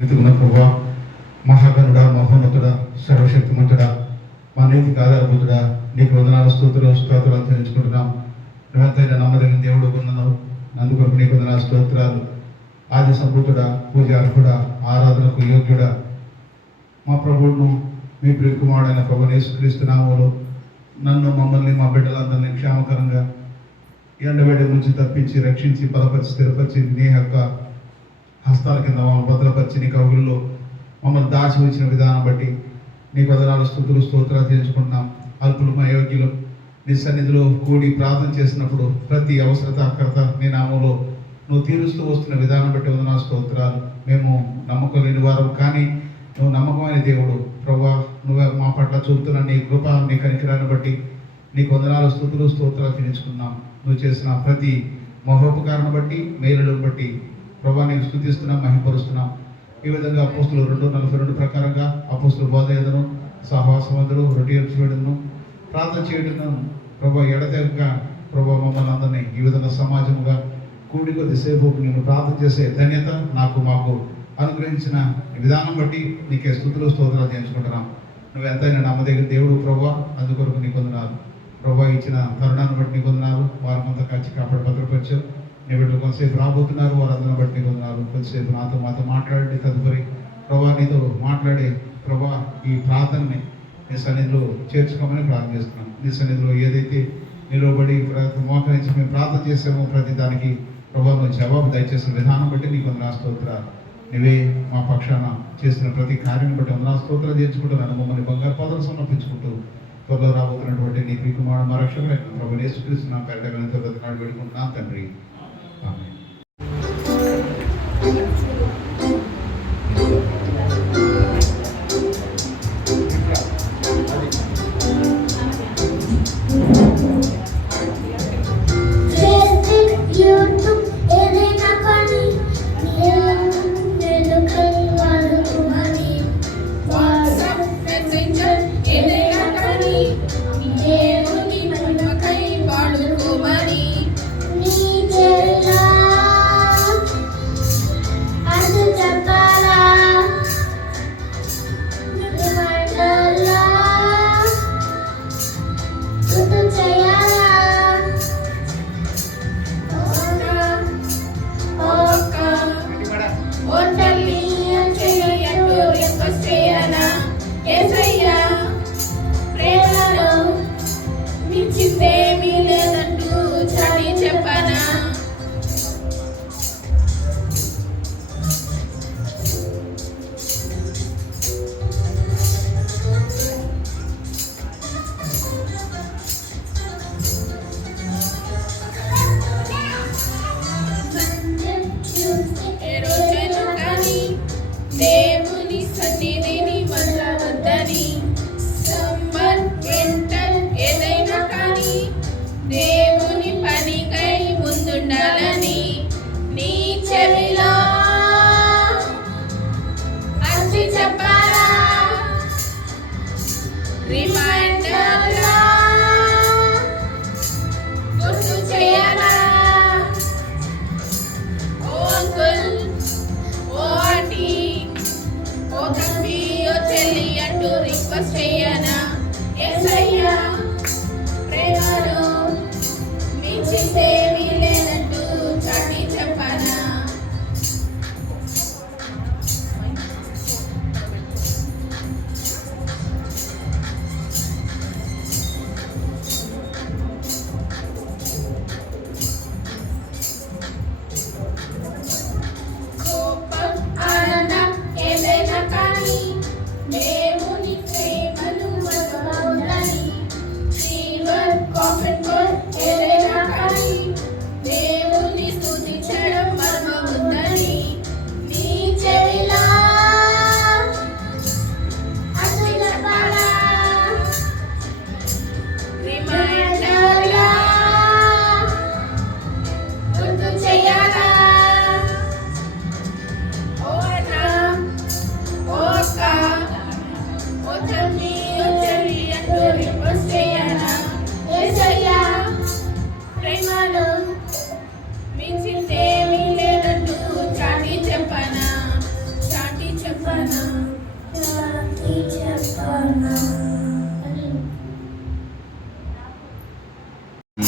ప్రభువా, మహాగణుడా, మహోన్నతుడా, సర్వశక్తిమంతుడా, మా నీతికి ఆధారభూతుడా, నీకు వందనాలు స్తోత్రాలు తెలుసుకుంటున్నాం. నువ్వెంతైనా నమ్మదగిన దేవుడు ఉన్నావు. అందుకొరకు నీకు వందనాలు స్తోత్రాలు. ఆది సంభూతుడా, పూజ అర్హుడా, ఆరాధనకు యోగ్యుడా, మా ప్రభువును మీ ప్రియకుమారుడైన ప్రభు యేసుక్రీస్తు నామములో నన్ను, మమ్మల్ని, మా బిడ్డలందరినీ క్షేమకరంగా ఎండవేడి నుంచి తప్పించి, రక్షించి, బలపరిచి, స్థిరపరిచి, నీ యొక్క హస్తాల కింద మమ్మల్ని భద్రపరిచి, నీ కవుల్లో మమ్మల్ని దాచి ఉంచిన విధానం బట్టి నీకు వందనాలు స్తోత్రాలు తెలుసుకుంటున్నాం. అల్పులు, మా యోగ్యులు నీ సన్నిధిలో కూడి ప్రార్థన చేసినప్పుడు ప్రతి అవసరత, అక్కరత నీ నామంలో నువ్వు తీరుస్తూ వస్తున్న విధానం బట్టి వందనాలు స్తోత్రాలు. మేము నమ్మకం లేని వారం, కానీ నువ్వు నమ్మకమైన దేవుడు ప్రభా. నువ్వు మా పట్ల చూపుతున్న నీ కృప, నీ కనికరాన్ని బట్టి నీకు వందనాలు స్తోత్రాలు తెలుసుకున్నాం. నువ్వు చేసిన ప్రతి మహోపకారాన్ని బట్టి, మేలులను బట్టి ప్రభా నీకు స్తుతిస్తున్నాం, మహిమపరుస్తున్నాం. ఈ విధంగా అపోస్తులు 2:42 ప్రకారంగా అపోస్తుల బోధ ఏదను, సహవాసమందులు, రొట్టె చేయడము, ప్రార్థన చేయడం ప్రభా ఎడతెగక ప్రభా మమ్మల్ని అందరినీ ఈ విధంగా సమాజంగా కూడి కొద్దిసేపు నేను ప్రార్థన చేసే ధన్యత మాకు అనుగ్రహించిన విధానం బట్టి నీకే స్తోత్రాలు చేయించుకుంటున్నాం. నువ్వు ఎంతైనా నమ్మదగిన దేవుడు ప్రభా. అందుకొరకు నీకు వందనాలు ప్రభా. ఇచ్చిన తరుణాన్ని బట్టి నీకు వందనాలు. వారమంతా కాచి కాపాడు భద్రపరిచావు. నీ బిడ్డలు కొంతసేపు రాబోతున్నారు, వారందరిని బట్టి నీకు వందనాలు. కొంతసేపు మాతో మాట్లాడి తదుపరి ప్రభా నీతో మాట్లాడే ప్రభా ఈ ప్రార్థనని నీ సన్నిధిలో చేర్చుకోమని ప్రార్థన చేస్తున్నాం. నీ సన్నిధిలో ఏదైతే నిలబడి మోకరించి మేము ప్రార్థన చేసామో ప్రతి దానికి ప్రభా నువ్వు జవాబు దయచేసిన విధానం బట్టి నీకు వందనాలు స్తోత్రాలు. నువ్వే మా పక్షాన చేసిన ప్రతి కార్యం బట్టి వందనాలు స్తోత్రాలు చేర్చుకుంటున్నాను. మమ్మల్ని బంగారు పదవులు సమర్పించుకుంటూ త్వరలో రాబోతున్నటువంటి నీ ప్రియకుమారుడు మా రక్షకుడైన ప్రభు యేసుక్రీస్తు నా పేరిట నాడు వేడుకుంటున్నాను తండ్రి. ఆమేన్.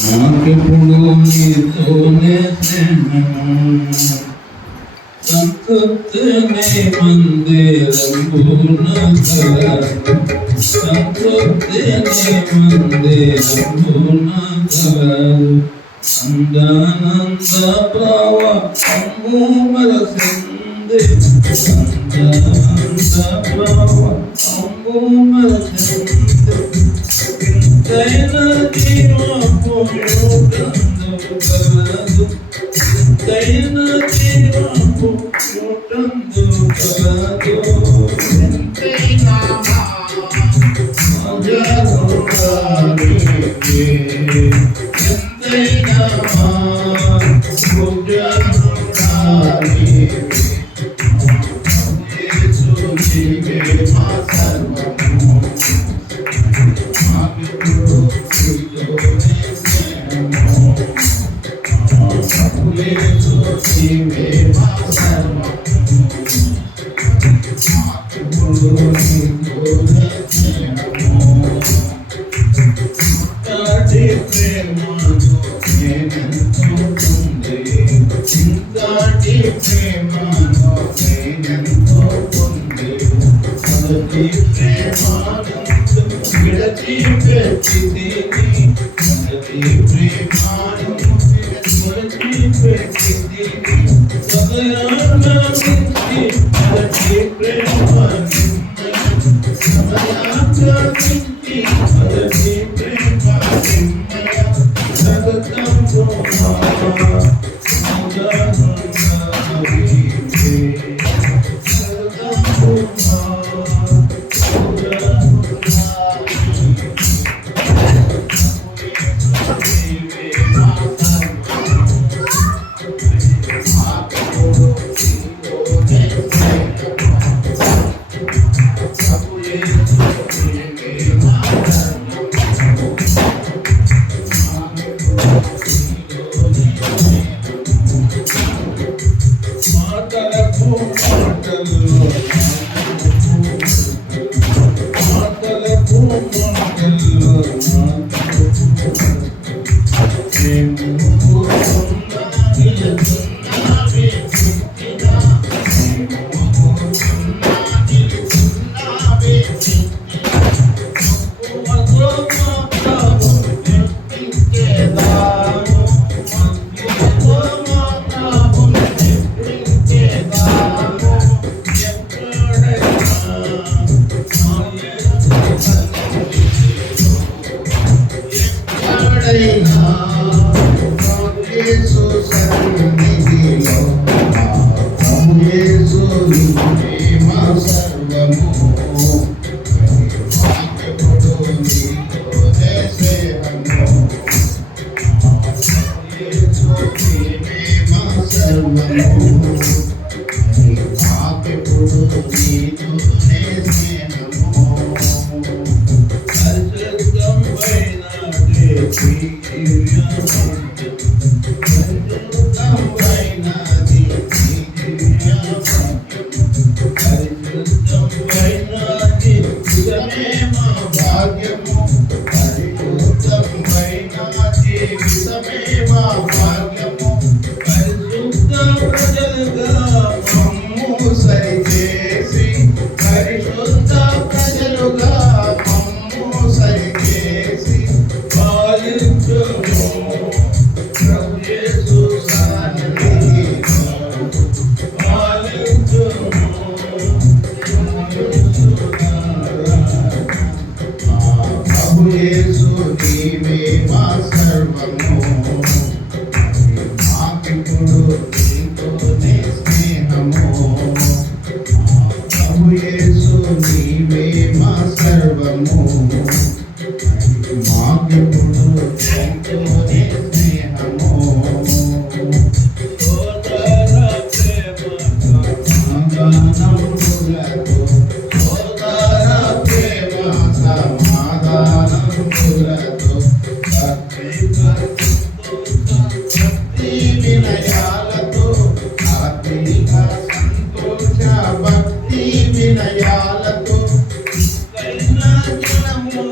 నాకెప్పుడు నీతోనే స్నేహము సంతృప్తిని మందిరమున కలదు సంతృప్తిని మందిరమున కలదు అందానంద ప్రవాహము మరసింది అందానంద ప్రవాహము మరసింది ఇంతైన జీవము యుగందు కలదు ఇంతైన జీవము యుగందు కలదు ఇంతైన మాజరుగానికే ఎంతైనా మాజరుగానికే యేసు నీవే మా సర్వము మాకెప్పుడు నీతోనే స్నేహము యేసు నీవే మా సర్వము మాకెప్పుడు నీతోనే స్నేహము ఇంతటి ప్రేమను నేనెంతో పొందే ఇంతటి ప్రేమను నేనెంతో పొందే మొదటి ప్రేమను విడచిపెట్టితిని మొదటి ప్రేమను విడచిపెట్టితిని సమయానికి మొదటి ప్రేమను సమయానికి మొదటి ప్రేమను సగతంలో యేసు సన్నిధిలో యేసు నీవే మా సర్వము మాకెప్పుడు నీతోనే స్నేహము యేసు నీవే మా సర్వము మాకెప్పుడు నీతోనే స్నేహము పరిశుద్ధమైన పరిశుద్ధ ప్రజలుగా మమ్ము సరిచేసి పాలించుము ప్రభు యేసు సన్నిధిలో పాలించుము ప్రభు యేసు నీవే మా సర్వము మాకెప్పుడు నీతోనే స్నేహము ప్రభు యేసు నీవే మా సర్వము మాకెప్పుడు నీతోనే స్నేహము సోదర ప్రేమ సమాధానములతో సోదర ప్రేమ సమాధానములతో భక్తి వినయాలతో ఆత్మిక సంతోష భక్తి వినయాలతో కైనా జనము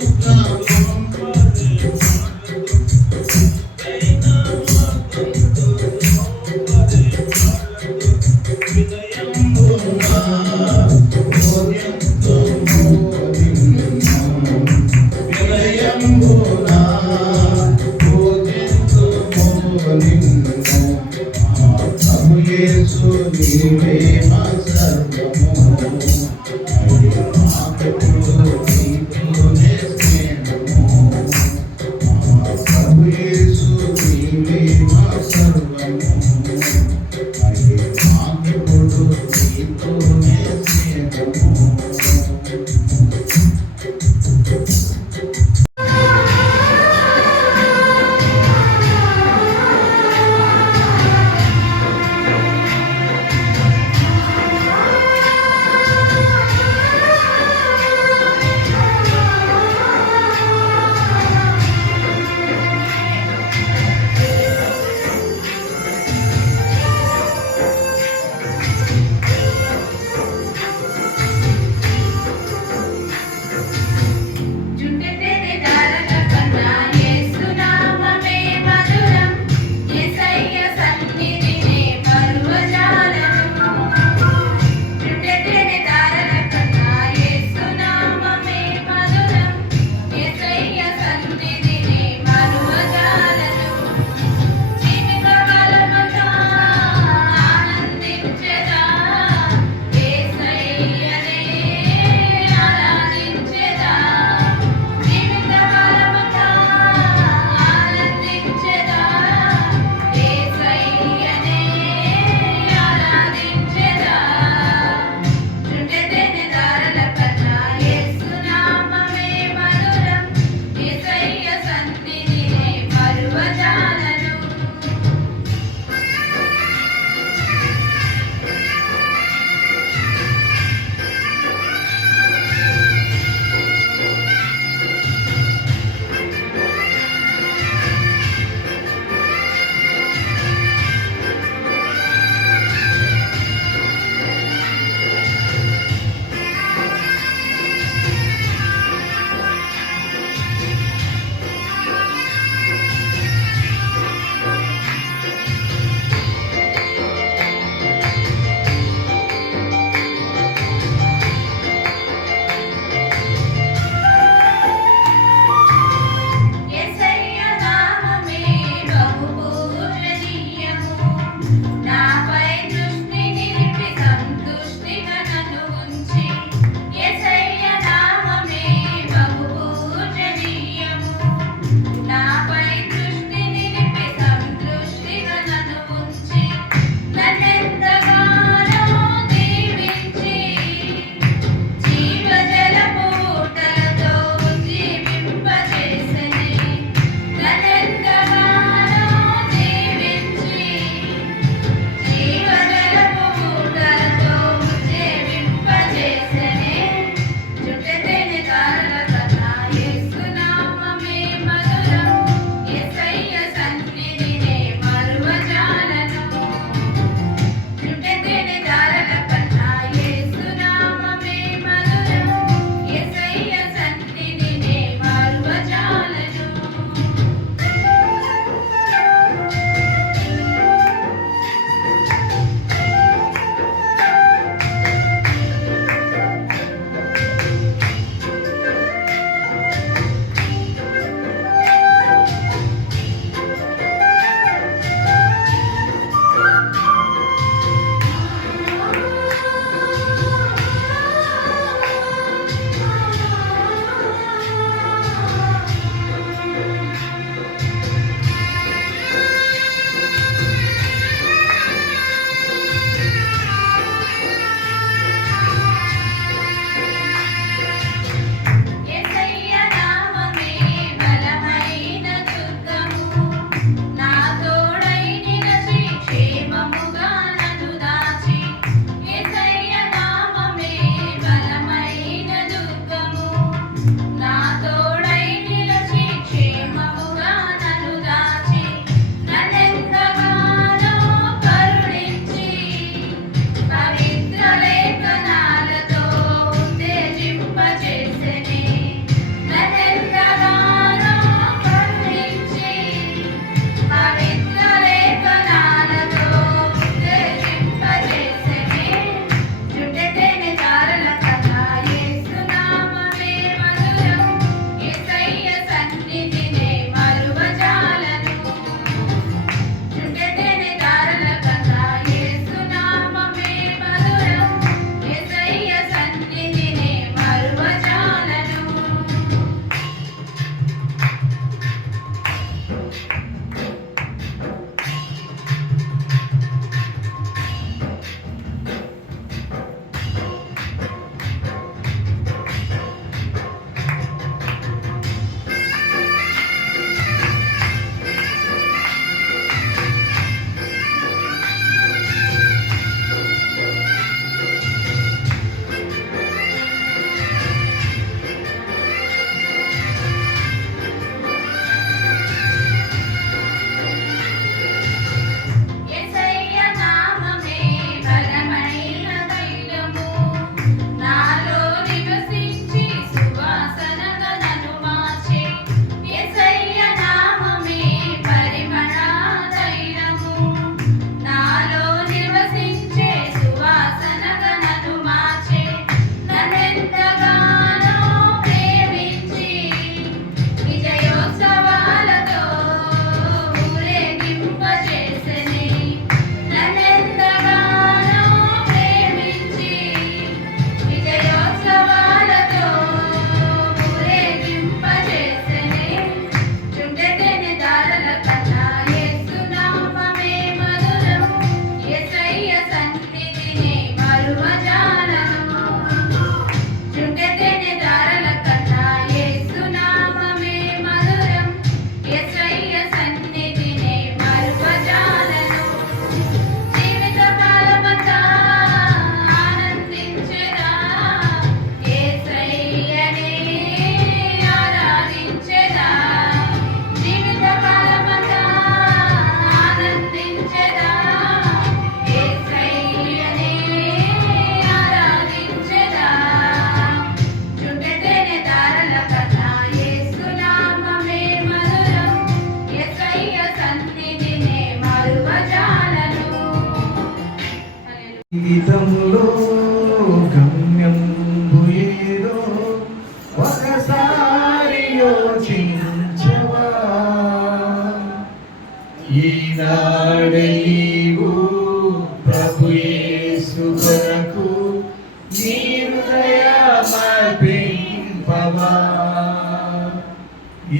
హృదయమర్పింపవా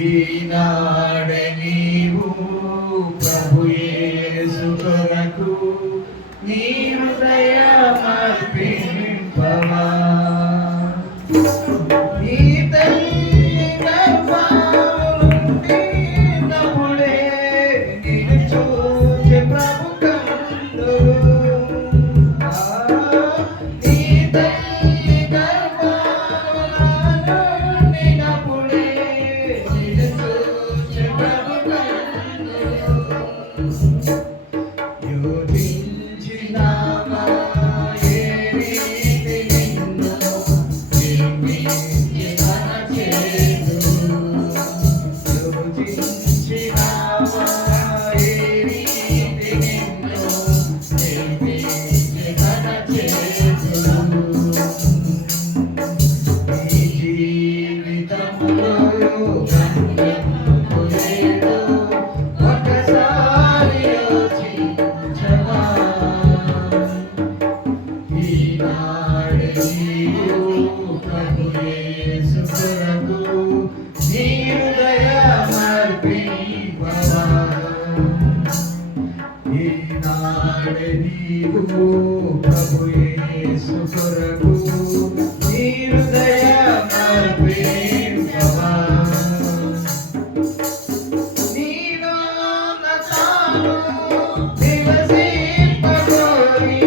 ఈనాడే నీవు ప్రభు యేసు కొరకు నీ హృదయమర్పింపవా నీ తల్లి గర్భములో నిన్నప్పుడే నిన్ను చూచి ప్రభు కన్నులు నీ తల్లి గర్భములో నిన్నప్పుడే నిన్ను చూచి ప్రభు కన్నులు యోచించినావా ఏ రీతి నిన్ను నిర్మించి తన చేతులు యోచించినావా ఏ రీతి నిన్ను నిర్మించి తన చేతులు నీ జీవితములో గమ్యము లేదు ఒకసారి యోచించవా ఈనాడే నీవు ప్రభు యేసు కొరకు నీ హృదయమర్పింపవా ఈనాడే నీవు ప్రభు యేసు కొరకు నీ హృదయమర్పింపవా నీలోన తాను నివసింపగోరి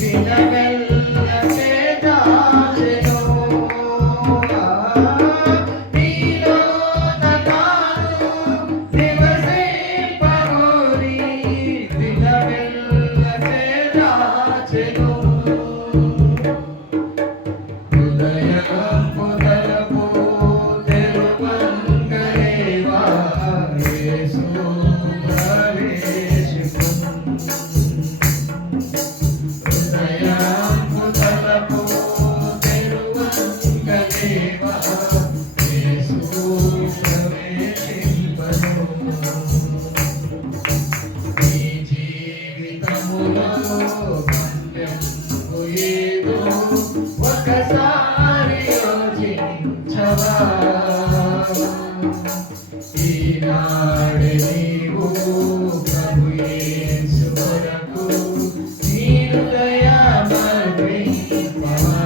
దినమెల్లకే దాచెను నీలోన తాను నివసింపగోరి దినమెల్లకే దాచెను హృదయము తలపు తెరువంగలేవా యేసు ప్రవేశించును హృదయము తలపు తెరువంగలేవా యేసు ప్రవేశించును నీ జీవితములో గమ్యము ఏదో ఒకసారి యోచించవా ఈనాడే నీవు ప్రభు యేసు కొరకు నీ హృదయమర్పింపవా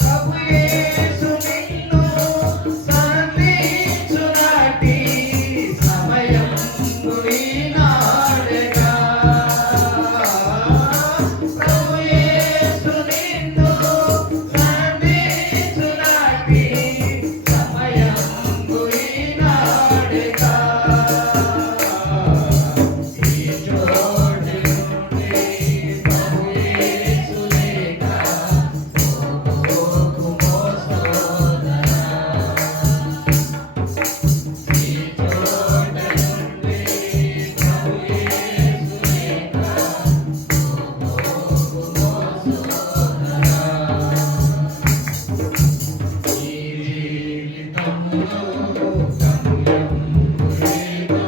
ప్రభు యేసు నిన్ను సంధించునాటి సమయం ఈనాడేగా ప్రభు యేసు నిన్ను సంధించునాటి సమయం ఈనాడేగా ఈ చోటి నుండి ప్రభు యేసు లేక పోకు మోసోదరా ఈ చోట నుండి ప్రభు యేసు లేక పోకు మోసోదరా ఈ జీవితములో గమ్యము లేదు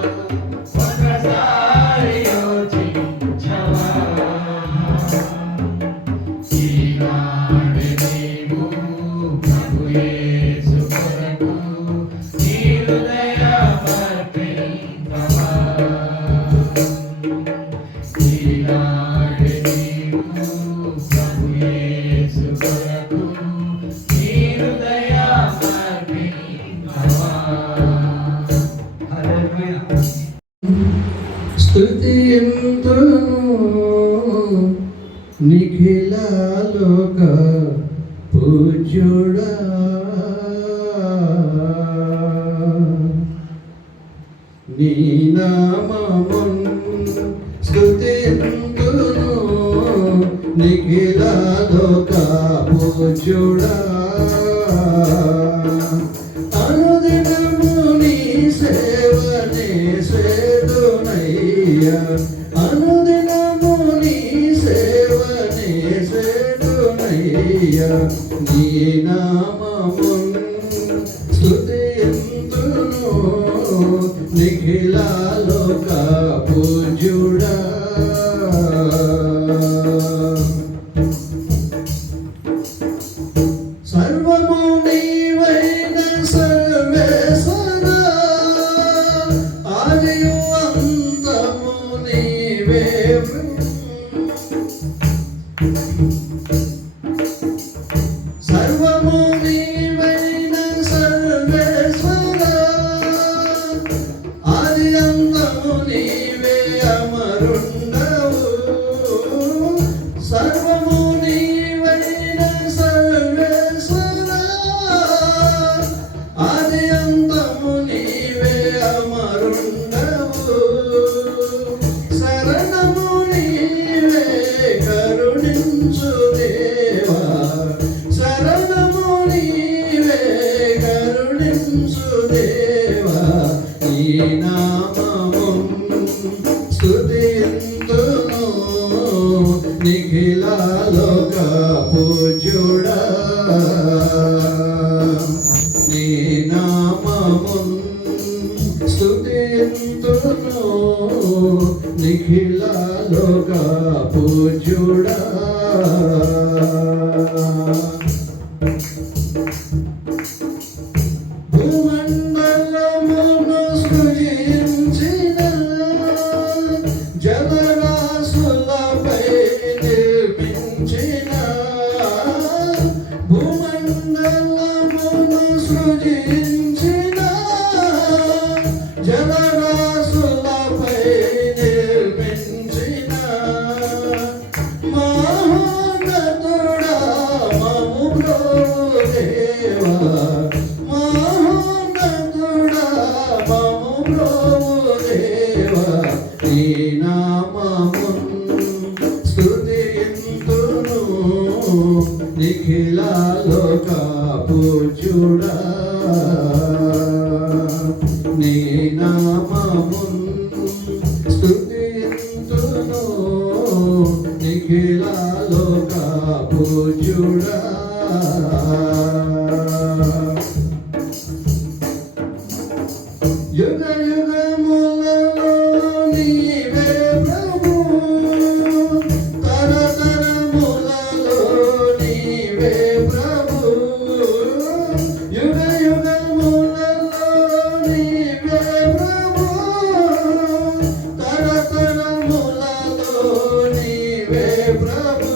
ఒకసారి యోచించవా ఈనాడే నీవు ప్రభు యేసు కొరకు నీ హృదయమర్పింపవా ఈనాడే నీవు ప్రభు యేసు కొరకు నీ హృదయమర్పింపవా హల్లెలూయా స్తుతియంతును నిఖిలాలోక పూజ్యుడా నీ నామమున్ స్తుతియంతును నిఖిలాలోక పూజ్యుడా అనుదినము నీ సేవనే సేదునయ్యా అనుదినము నీ సేవనే సేదునయ్యా నీ నామమున్ స్తుతియంతును నిఖిలాలోక పూజ్యుడా సర్వము నీవైన సర్వేశ్వరా, ఆది అంతము నీవే అమరుండవు. సర్వము నీవైన సర్వేశ్వరా, ఆది అంతము నీవే అమరుండవు. శరణము నీవే కరుణించు దేవా, శరణము నీవే కరుణించు దేవా. నీ నామమున్ స్తుతింతును నిఖిల లోక పూజ్యుడా. నీ నామమున్ స్తుతింతును నిఖిల లోక పూజ్యుడా. భూమండలమును సృజించిన జలరాశులపై నిర్మించిన, భూమండలమును సృజించిన జలరాశులపై నిర్మించిన మహోన్నతుడా మము దేవా, మహోన్నతుడా మము దేవా. నీ నామమున్ స్తుతింతును నిఖిల లోక పూజ్యుడా. నీ నామమున్ స్తుతింతును నిఖిల లోక పూజ్యుడా. యుగ యుగములలో నీవే ప్రభు, తరతరములలో నీవే ప్రభు. యుగ యుగములలో నీవే ప్రభు, తరతరములలో నీవే ప్రభు.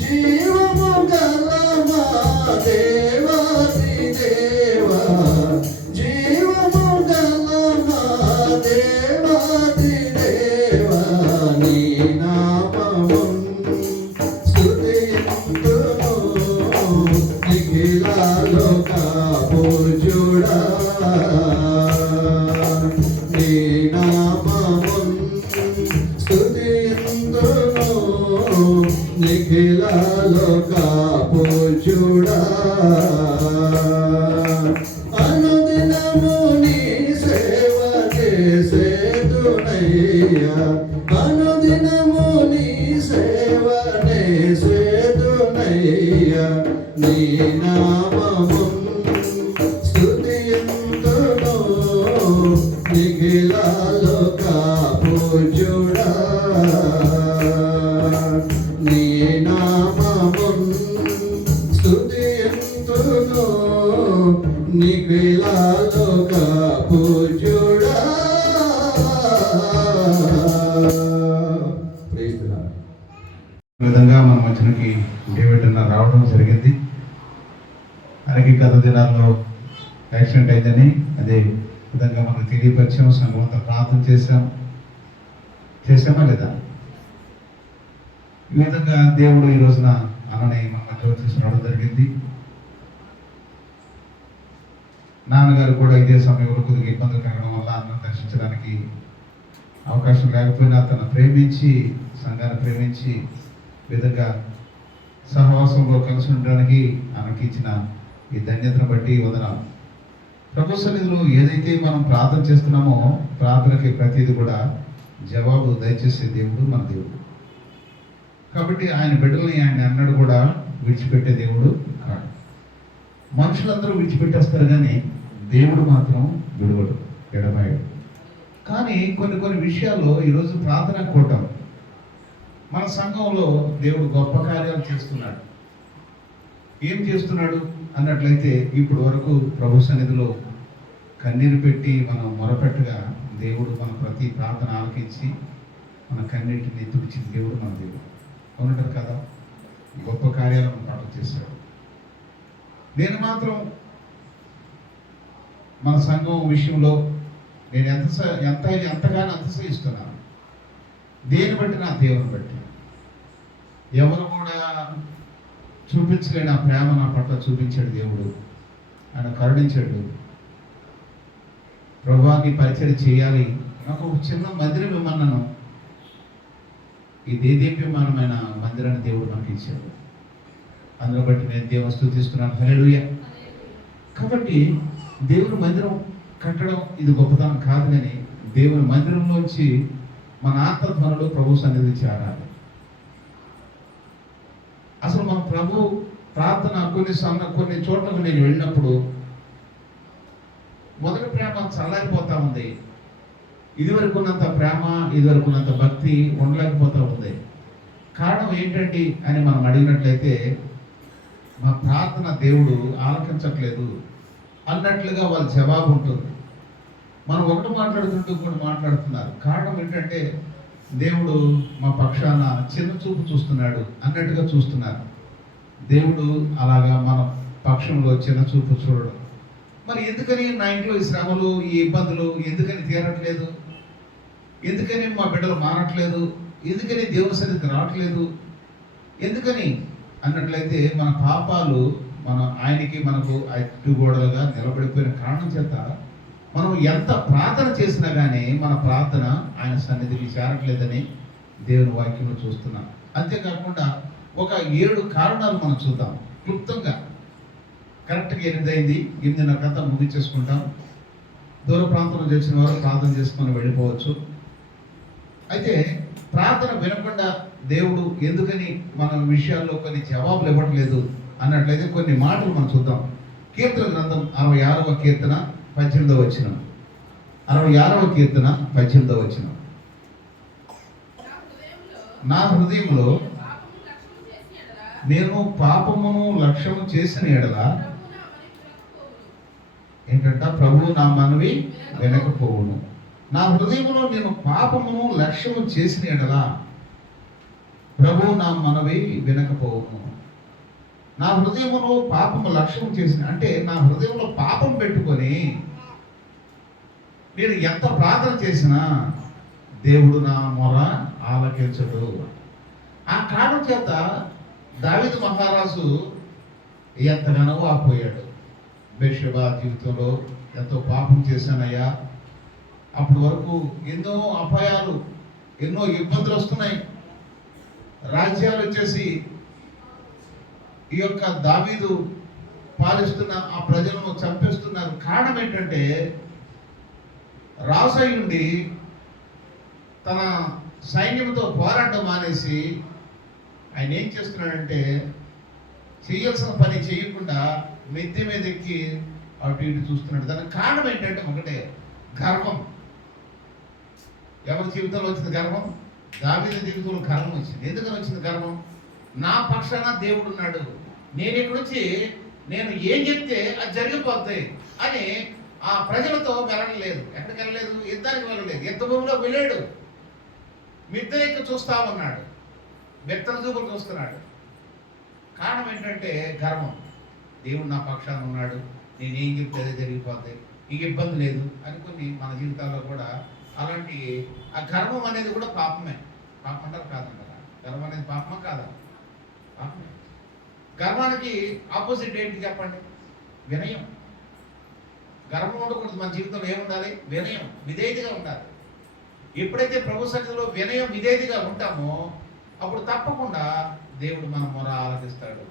జీవము గల మా దేవాది దేవా, జీవము గల మా దేవాది దేవా. నీ నామమున్ స్తుతింతును నిఖిల లోక పూజ్యుడా. నీ నామమున్ స్తుతింతును నిఖిల లోక పూజ్యుడా. అనుదినము నీ సేవ చేసేదునయ్యా, అనుదినము నీ సేవ చేసేదునయ్యా. నీ నామమున్ స్తుతింతును నిఖిల లోక పూజ్యుడా. నీ నామమున్ స్తుతింతును నిఖిల లోక పూజ్యుడా. Praise the lord. ఈ విధంగా మన మధ్యలోకి డేవిడ్ అన్న రావడం జరిగింది. ఆయనకి గత దినాల్లో యాక్సిడెంట్ అయిందని అదే విధంగా మనకు తెలియపరిచాం. సంఘం అంతా ప్రార్థన చేసామా లేదా? ఈ విధంగా దేవుడు ఈ రోజున అన్నని మన మధ్యలో తీసుకురావడం జరిగింది. నాన్నగారు కూడా ఇదే సమయంలో కొద్దిగా ఇబ్బందులు కలగడం వల్ల అన్నను దర్శించడానికి అవకాశం లేకపోయినా తను ప్రేమించి సంఘాన్ని ప్రేమించి విధంగా సహవాసంలో కలిసి ఉండడానికి ఆమెకి ఇచ్చిన ఈ ధన్యతను బట్టి వదనాలు. ప్రభు సన్నిధిలో ఏదైతే మనం ప్రార్థన చేస్తున్నామో ప్రార్థనకి ప్రతిదీ కూడా జవాబు దయచేసే దేవుడు మన దేవుడు. కాబట్టి ఆయన బిడ్డల్ని ఆయన అన్నడు కూడా విడిచిపెట్టే దేవుడు కాదు. మనుషులందరూ విడిచిపెట్టేస్తారు కానీ దేవుడు మాత్రం విడువడు, ఎడబాయడు. కానీ కొన్ని విషయాల్లో ఈరోజు ప్రార్థన కూటం మన సంఘంలో దేవుడు గొప్ప కార్యాలు చేస్తున్నాడు. ఏం చేస్తున్నాడు అన్నట్లయితే ఇప్పటి వరకు ప్రభు సన్నిధిలో కన్నీరు పెట్టి మనం మొరపెట్టగా దేవుడు మన ప్రతి ప్రార్థన ఆలకించి మన కన్నీటిని తుడిచిన దేవుడు మన దేవుడు. ఉన్నట్టు కదా, గొప్ప కార్యాలను పాట చేశాడు. నేను మాత్రం మన సంఘం విషయంలో నేను ఎంతగానో అతిశయిస్తున్నాను. దేని బట్టి? నా దేవుని బట్టి. ఎవరు కూడా చూపించలేని ఆ ప్రేమ నా పట్ల చూపించాడు దేవుడు. ఆయన కరుణించాడు. ప్రభువాకి పరిచయం చేయాలి, నాకు ఒక చిన్న మందిరం ఇమ్మన్నాను. ఈ దేదీప్యమానమైన మందిరాన్ని దేవుడు నాకు ఇచ్చాడు. అందులో బట్టి నేను దేవుని స్తుతిస్తున్నాను. హల్లెలూయా. కాబట్టి దేవుని మందిరం కట్టడం ఇది గొప్పతనం కాదు, కానీ దేవుని మందిరంలోంచి మన ఆత్మధ్వనులు ప్రభు సన్నిధి చేరాలి. అసలు మన ప్రభు ప్రార్థన కొన్ని చోట్లకు నేను వెళ్ళినప్పుడు మొదటి ప్రేమ చల్లారిపోతా ఉంది. ఇదివరకు ఉన్నంత ప్రేమ, ఇదివరకు ఉన్నంత భక్తి ఉండలేకపోతూ ఉంది. కారణం ఏంటండి అని మనం అడిగినట్లయితే, మా ప్రార్థన దేవుడు ఆలకించట్లేదు అన్నట్లుగా వాళ్ళ జవాబు ఉంటుంది. మనం ఒకటి మాట్లాడుతుంటూ కూడా మాట్లాడుతున్నారు. కారణం ఏంటంటే, దేవుడు మా పక్షాన చిన్న చూపు చూస్తున్నాడు అన్నట్టుగా చూస్తున్నారు. దేవుడు అలాగా మన పక్షంలో చిన్న చూపు చూడడం. మరి ఎందుకని నా ఇంట్లో ఈ శ్రమలు, ఈ ఇబ్బందులు ఎందుకని తీరట్లేదు? ఎందుకని మా బిడ్డలు మారట్లేదు? ఎందుకని దేవుని సన్నిధికి రావట్లేదు? ఎందుకని అన్నట్లయితే, మన పాపాలు ఆయనకి మనకు అడ్డుగోడలుగా నిలబడిపోయిన కారణం చేత మనం ఎంత ప్రార్థన చేసినా కానీ మన ప్రార్థన ఆయన సన్నిధికి చేరట్లేదని దేవుని వాక్యంలో చూస్తున్నాం. అంతేకాకుండా ఒక 7 కారణాలు మనం చూద్దాం క్లుప్తంగా. కరెక్ట్గా 8 అయింది, 8:30 ముగించేసుకుంటాం. దూర ప్రాంతంలో చేసిన వారు ప్రార్థన చేసుకొని వెళ్ళిపోవచ్చు. అయితే ప్రార్థన వినకుండా దేవుడు ఎందుకని మన విషయాల్లో కొన్ని జవాబులు ఇవ్వట్లేదు అన్నట్లయితే కొన్ని మాటలు మనం చూద్దాం. కీర్తన గ్రంథం 66వ కీర్తన 18వ వచనం. 66వ కీర్తన 18వ వచనం. నా హృదయంలో నేను పాపమును లక్ష్యము చేసిన ఎడల ఏంటంట, ప్రభు నా మనవి వినకపోవును. నా హృదయంలో నేను పాపమును లక్ష్యము చేసిన ఎడల ప్రభు నా మనవి వినకపోవును. నా హృదయములో పాపము లక్ష్యం చేసిన అంటే, నా హృదయంలో పాపం పెట్టుకొని నేను ఎంత ప్రార్థన చేసినా దేవుడు నా మొర ఆలకించడు. ఆ కారణం చేత దావీదు మహారాజు ఎంతగానో ఆపోయాడు. బెత్షెబా జీవితంలో ఎంతో పాపం చేశానయ్యా, అప్పటి వరకు ఎన్నో అపాయాలు, ఎన్నో ఇబ్బందులు వస్తున్నాయి. రాజ్యాలు వచ్చేసి ఈ యొక్క దావీదు పాలిస్తున్న ఆ ప్రజలను చంపేస్తున్నారు. కారణం ఏంటంటే, రాజయ్యుండి తన సైన్యంతో పోరాటం మానేసి ఆయన ఏం చేస్తున్నాడంటే, చేయాల్సిన పని చేయకుండా మిద్దె మీద ఎక్కి అటు ఇటు చూస్తున్నాడు. దానికి కారణం ఏంటంటే ఒకటే, గర్వం. ఎవరి జీవితంలో వచ్చింది గర్వం? దావీదు జీవితంలో గర్వం వచ్చింది. ఎందుకని వచ్చింది గర్వం? నా పక్షాన దేవుడు ఉన్నాడు, నేను ఇక్కడ వచ్చి నేను ఏం చెప్తే అది జరిగిపోతాయి అని ఆ ప్రజలతో వెళ్ళలేదు. ఎక్కడికి వెళ్ళలేదు? యుద్ధానికి వెళ్ళలేదు. యుద్ధ భూమిలో వెళ్ళాడు. మిద్దెకి చూస్తా ఉన్నాడు, బెత్తల చూపులు చూస్తున్నాడు. కారణం ఏంటంటే గర్వం. దేవుడు నా పక్షాన ఉన్నాడు, నేనేం చెప్తే అదే జరిగిపోతాయి, ఈ ఇబ్బంది లేదు అని కొన్ని మన జీవితాల్లో కూడా అలాంటి ఆ గర్వం అనేది కూడా పాపమే. పాపం అంటారు కాదంటారా? గర్వం అనేది పాపమా కాదా? పాపమే. గర్వానికి ఆపోజిట్ ఏంటి చెప్పండి? వినయం. గర్వం ఉండకూడదు. మన జీవితంలో ఏముండాలి? వినయం, విధేయతగా ఉండాలి. ఎప్పుడైతే ప్రభు సన్నిధిలో వినయం, విధేయతగా ఉంటామో అప్పుడు తప్పకుండా దేవుడు మన మొర ఆలకిస్తాడు.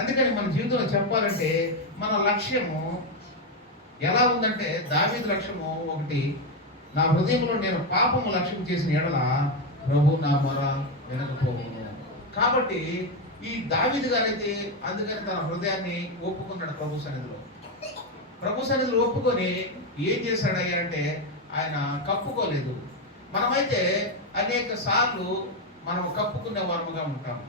అందుకని మన జీవితంలో చెప్పాలంటే మన లక్ష్యము ఎలా ఉందంటే, దావీదు లక్ష్యము ఒకటి, నా హృదయంలో నేను పాపము లక్ష్యం చేసిన ఎడల ప్రభు నా మొర వినకపోవును. కాబట్టి ఈ దావీదు గారైతే అందుకని తన హృదయాన్ని ఒప్పుకున్నాడు ప్రభు సన్నిధిలో. ప్రభు సన్నిధిలో ఒప్పుకొని ఏం చేశాడయ్యా అంటే, ఆయన కప్పుకోలేదు. మనమైతే అనేక సార్లు మనం కప్పుకునే వారముగా ఉంటాము.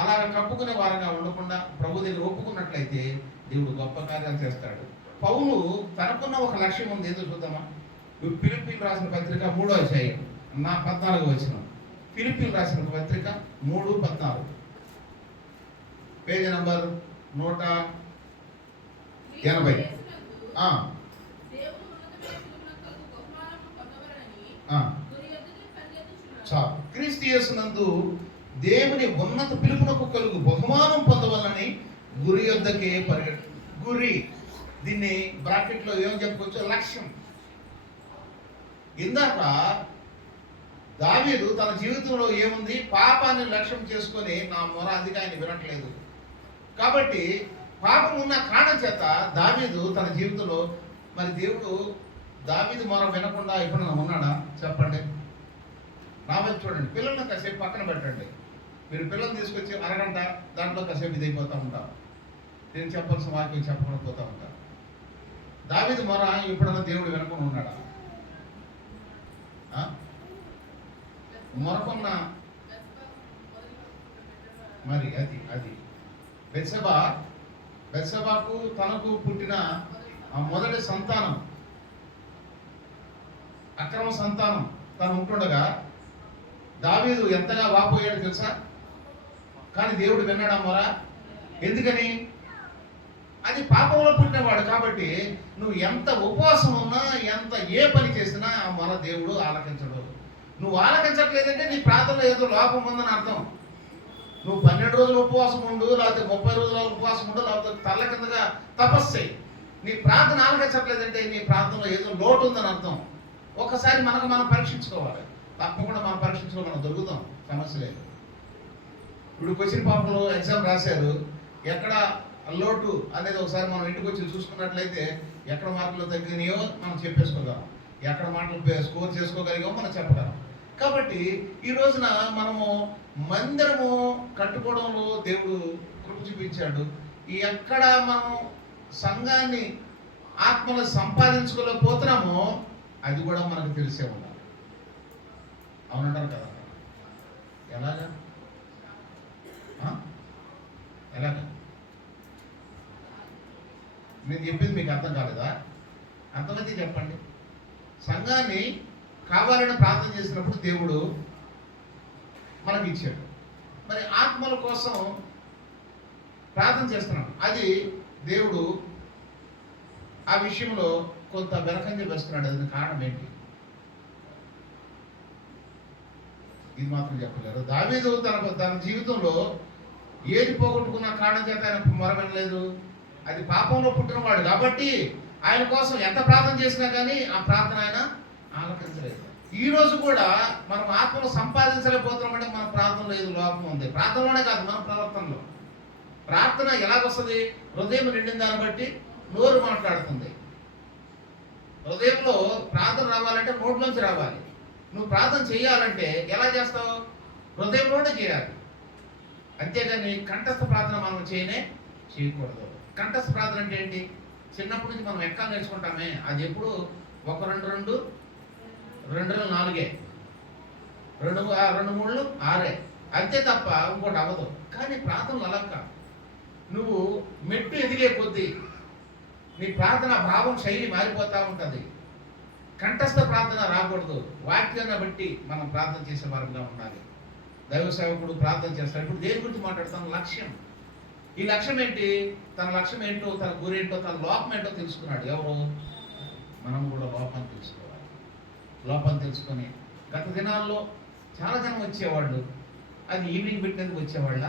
అలాగ కప్పుకునే వారంగా ఉండకుండా ప్రభు దగ్గర ఒప్పుకున్నట్లయితే దేవుడు గొప్ప కార్యాలు చేస్తాడు. పౌలు తనకున్న ఒక లక్ష్యం ఉంది. ఏదో చూద్దామా? ఫిలిప్పీయులకు రాసిన పత్రిక 3వ అధ్యాయం 14వ వచనం. ఫిలిప్పీయులకు రాసిన పత్రిక 3:14, పేజీ నంబర్ 180. ఆ, ఆ. క్రీస్తు యేసునందు దేవుని ఉన్నత పిలుపునకు కలుగు బహుమానం పొందవాలని గురి యొద్దకే పరిగెట్టు. గురి, దీన్ని బ్రాకెట్లో ఏం చెప్పుకోవచ్చు, లక్ష్యం. ఇందాక దావీదు తన జీవితంలో ఏముంది, పాపాన్ని లక్ష్యం చేసుకొని నా మొర అదిగా ఆయన వినట్లేదు. కాబట్టి పాపం ఉన్న కారణం చేత దావీదు తన జీవితంలో, మరి దేవుడు దావీదు మొర వినకుండా ఎప్పుడైనా ఉన్నాడా చెప్పండి. నా వైపు చూడండి, పిల్లల్ని కాసేపు పక్కన పెట్టండి. మీరు పిల్లల్ని తీసుకొచ్చి అరగంట దాంట్లో కాసేపు ఇదైపోతూ ఉంటారు. నేను చెప్పాల్సిన వాక్యం చెప్పకుండా పోతూ ఉంటారు. దావీదు మొర ఎప్పుడన్నా దేవుడు వినకుండా ఉన్నాడా? మొరకున్న మరి అది బెత్షెబాకు తనకు పుట్టిన ఆ మొదటి సంతానం, అక్రమ సంతానం తను ఉంటుండగా దావీదు ఎంతగా వాపోయాడు తెలుసా? కానీ దేవుడు విన్నాడా మొర? ఎందుకని? అది పాపంలో పుట్టినవాడు కాబట్టి నువ్వు ఎంత ఉపవాసం ఉన్నా, ఎంత ఏ పని చేసినా ఆ మొర దేవుడు ఆలకించడు. నువ్వు ఆలకించట్లేదంటే నీ ప్రార్థనలో ఏదో లోపం ఉందని అర్థం. నువ్వు 12 రోజులు ఉపవాసం ఉండు, లేకపోతే 30 రోజుల ఉపవాసం ఉండు, లేకపోతే తల్ల కిందగా తపస్సు చేయి. నీ ప్రార్థన ఆలకించట్లేదంటే నీ ప్రార్థనలో ఏదో లోటు ఉందని అర్థం. ఒకసారి మనం పరీక్షించుకోవాలి. తప్పకుండా మనం పరీక్షించుకో, మనం దొరుకుతాం, సమస్య లేదు. ఇప్పుడు క్వశ్చన్ పేపర్లో ఎగ్జామ్ రాశారు, ఎక్కడ లోటు అనేది ఒకసారి మనం ఇంటికి వచ్చి చూసుకున్నట్లయితే ఎక్కడ మార్కులు తగ్గినాయో మనం చెప్పేసుకోగలం, ఎక్కడ మాటలు స్కోర్ చేసుకోగలిగామో మనం చెప్పగలం. కాబట్టి ఈ రోజున మనము మందిరము కట్టుకోవడంలో దేవుడు కృప చూపించాడు. ఎక్కడ మనం సంఘాన్ని ఆత్మలు సంపాదించుకోలేకపోతున్నామో అది కూడా మనకు తెలిసే ఉండాలి. అవునంటారు కదా? ఎలాగా? నేను చెప్పింది మీకు అర్థం కాలేదా? అర్థమైతే చెప్పండి. సంఘాన్ని కావాలని ప్రార్థన చేసినప్పుడు దేవుడు మనకి ఇచ్చాడు. మరి ఆత్మల కోసం ప్రార్థన చేస్తున్నాం, అది దేవుడు ఆ విషయంలో కొంత వెనకంజ వేస్తున్నాడు. అది కారణం ఏంటి? ఇది మాత్రం చెప్పలేరు. దావీదు తన జీవితంలో ఏది పోగొట్టుకున్న కారణం చేత ఆయన మొర వినలేదు. అది పాపంలో పుట్టినవాడు కాబట్టి ఆయన కోసం ఎంత ప్రార్థన చేసినా కానీ ఆ ప్రార్థన ఆయన ఆలకించలేదు. ఈ రోజు కూడా మనం ఆత్మను సంపాదించలేకపోతున్నామంటే మన ప్రార్థనలో ఏదో లోపం ఉంది. ప్రార్థనలోనే కాదు, మన ప్రవర్తనలో. ప్రార్థన ఎలాగొస్తుంది? హృదయం నిండిన దాన్ని బట్టి నోరు మాట్లాడుతుంది. హృదయంలో ప్రార్థన రావాలంటే నోట్లోంచి రావాలి. నువ్వు ప్రార్థన చేయాలంటే ఎలా చేస్తావు? హృదయంలోనే చేయాలి. అంతేగాని కంఠస్థ ప్రార్థన మనం చేయకూడదు. కంఠస్థ ప్రార్థన అంటే ఏంటి? చిన్నప్పటి నుంచి మనం ఎక్కాలు నేర్చుకుంటామే, అది ఎప్పుడు 1 2 2 2 4 2 3 6 అంతే తప్ప ఇంకోటి అవ్వదు. కానీ ప్రార్థనలు అలా కాదు. నువ్వు మెట్టు ఎదిగే కొద్దీ నీ ప్రార్థన భావం శైలి మారిపోతూ ఉంటుంది. కంఠస్థ ప్రార్థన రాకూడదు. వాక్యాన్ని బట్టి మనం ప్రార్థన చేసే వారంగా ఉండాలి. దైవ సేవకుడు ప్రార్థన చేస్తాడు. ఇప్పుడు దేని గురించి మాట్లాడుతాను? లక్ష్యం. ఈ లక్ష్యం ఏంటి? తన లక్ష్యం ఏంటో, తన గురేంటో, తన లోపం ఏంటో తెలుసుకున్నాడు. ఎవరు? మనం కూడా లోపాన్ని తెలుసుకోవాలి. లోపాన్ని తెలుసుకొని గత దినాల్లో చాలా జనం వచ్చేవాళ్ళు. అది ఈవినింగ్ పెట్టినందుకు వచ్చేవాళ్ళ,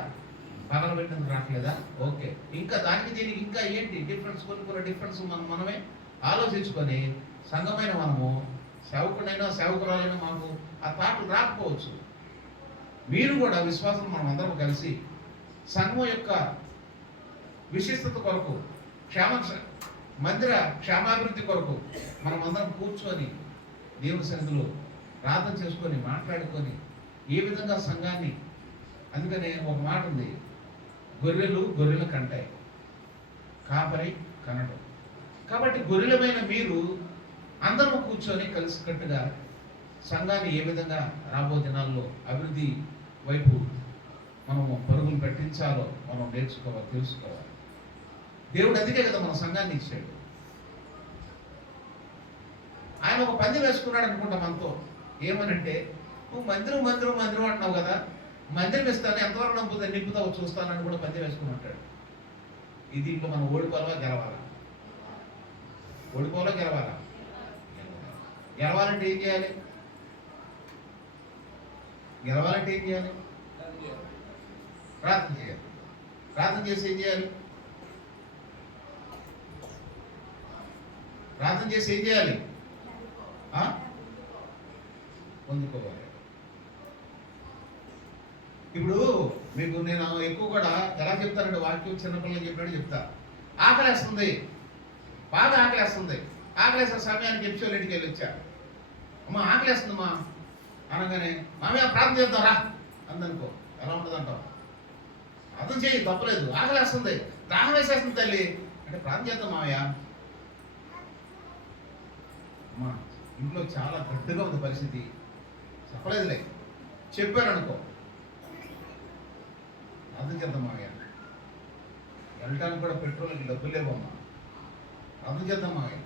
పగలు పెట్టినందుకు రావట్లేదా? ఓకే, ఇంకా దానికి దీనికి ఇంకా ఏంటి డిఫరెన్స్? కొన్ని డిఫరెన్స్ మనమే ఆలోచించుకొని సంఘమైన మనము సేవకుడైనా సేవకురాలైనా మాకు ఆ థాట్లు రాకపోవచ్చు. మీరు కూడా విశ్వాసం మనం అందరం కలిసి సంఘం యొక్క విశిష్టత కొరకు, మందిర క్షేమాభివృద్ధి కొరకు మనం అందరం కూర్చొని దేవుని సన్నిధిలో ప్రార్థన చేసుకొని మాట్లాడుకొని ఏ విధంగా సంఘాన్ని, అందుకనే ఒక మాట ఉంది, గొర్రెలు కంటాయి, కాపరి కనడం. కాబట్టి గొర్రెలమైన మీరు అందరూ కూర్చొని కలిసికట్టుగా సంఘాన్ని ఏ విధంగా రాబో దినాల్లో అభివృద్ధి వైపు మనము పరుగులు పెట్టించాలో మనం నేర్చుకోవాలి, తెలుసుకోవాలి. దేవుడు అందుకే కదా మన సంఘాన్ని ఇచ్చాడు. ఆయన ఒక పందెం వేసుకున్నాడు అనుకుంటా మనతో. ఏమనంటే నువ్వు మందిరం మందిరం మందిరం అంటున్నావు కదా, మందిరం ఇస్తాను, ఎంతవరకు నింపుతావు చూస్తానని కూడా పందెం వేసుకుని ఉంటాడు. ఈ దీంట్లో మనం ఓడిపోవాలా గెలవాలా? ఓడిపోవాలా గెలవాలా? గెలవాలంటే ఏం చేయాలి? గెలవాలంటే ఏం చేయాలి? ప్రార్థన చేయాలి. ప్రార్థన చేసి ఏం చేయాలి? ప్రార్థన చేసి ఏం చేయాలి? పొందుకోవాలి. ఇప్పుడు మీకు నేను ఎక్కువ కూడా ఎలా చెప్తానంటే వాక్యం చిన్నపిల్లలు చెప్పినట్టు చెప్తా. ఆకలేస్తుంది, బాగా ఆకలేస్తుంది. ఆకలేసిన సమయానికి ఎపిసోడ్ ఇంటికి వెళ్ళి వచ్చా. అమ్మ ఆకలేస్తుందమ్మా అనగానే మామయ్య ప్రార్థన చేద్దాం రా అందనుకో, ఎలా ఉంటుంది అంటావు? అర్థం చేయి, తప్పలేదు. ఆకలేస్తుంది, దాహం వేసేస్తుంది తల్లి అంటే ప్రార్థన చేద్దాం మామయ్య. అమ్మా ఇంట్లో చాలా గట్టిగా ఉంది పరిస్థితి, చెప్పలేదులే, చెప్పాను అనుకో, అర్థం చేద్దాం మామయ్య. వెళ్ళటానికి కూడా పెట్రోల్కి డబ్బులు లేవమ్మా, అర్థం చేద్దాం మామయ్య.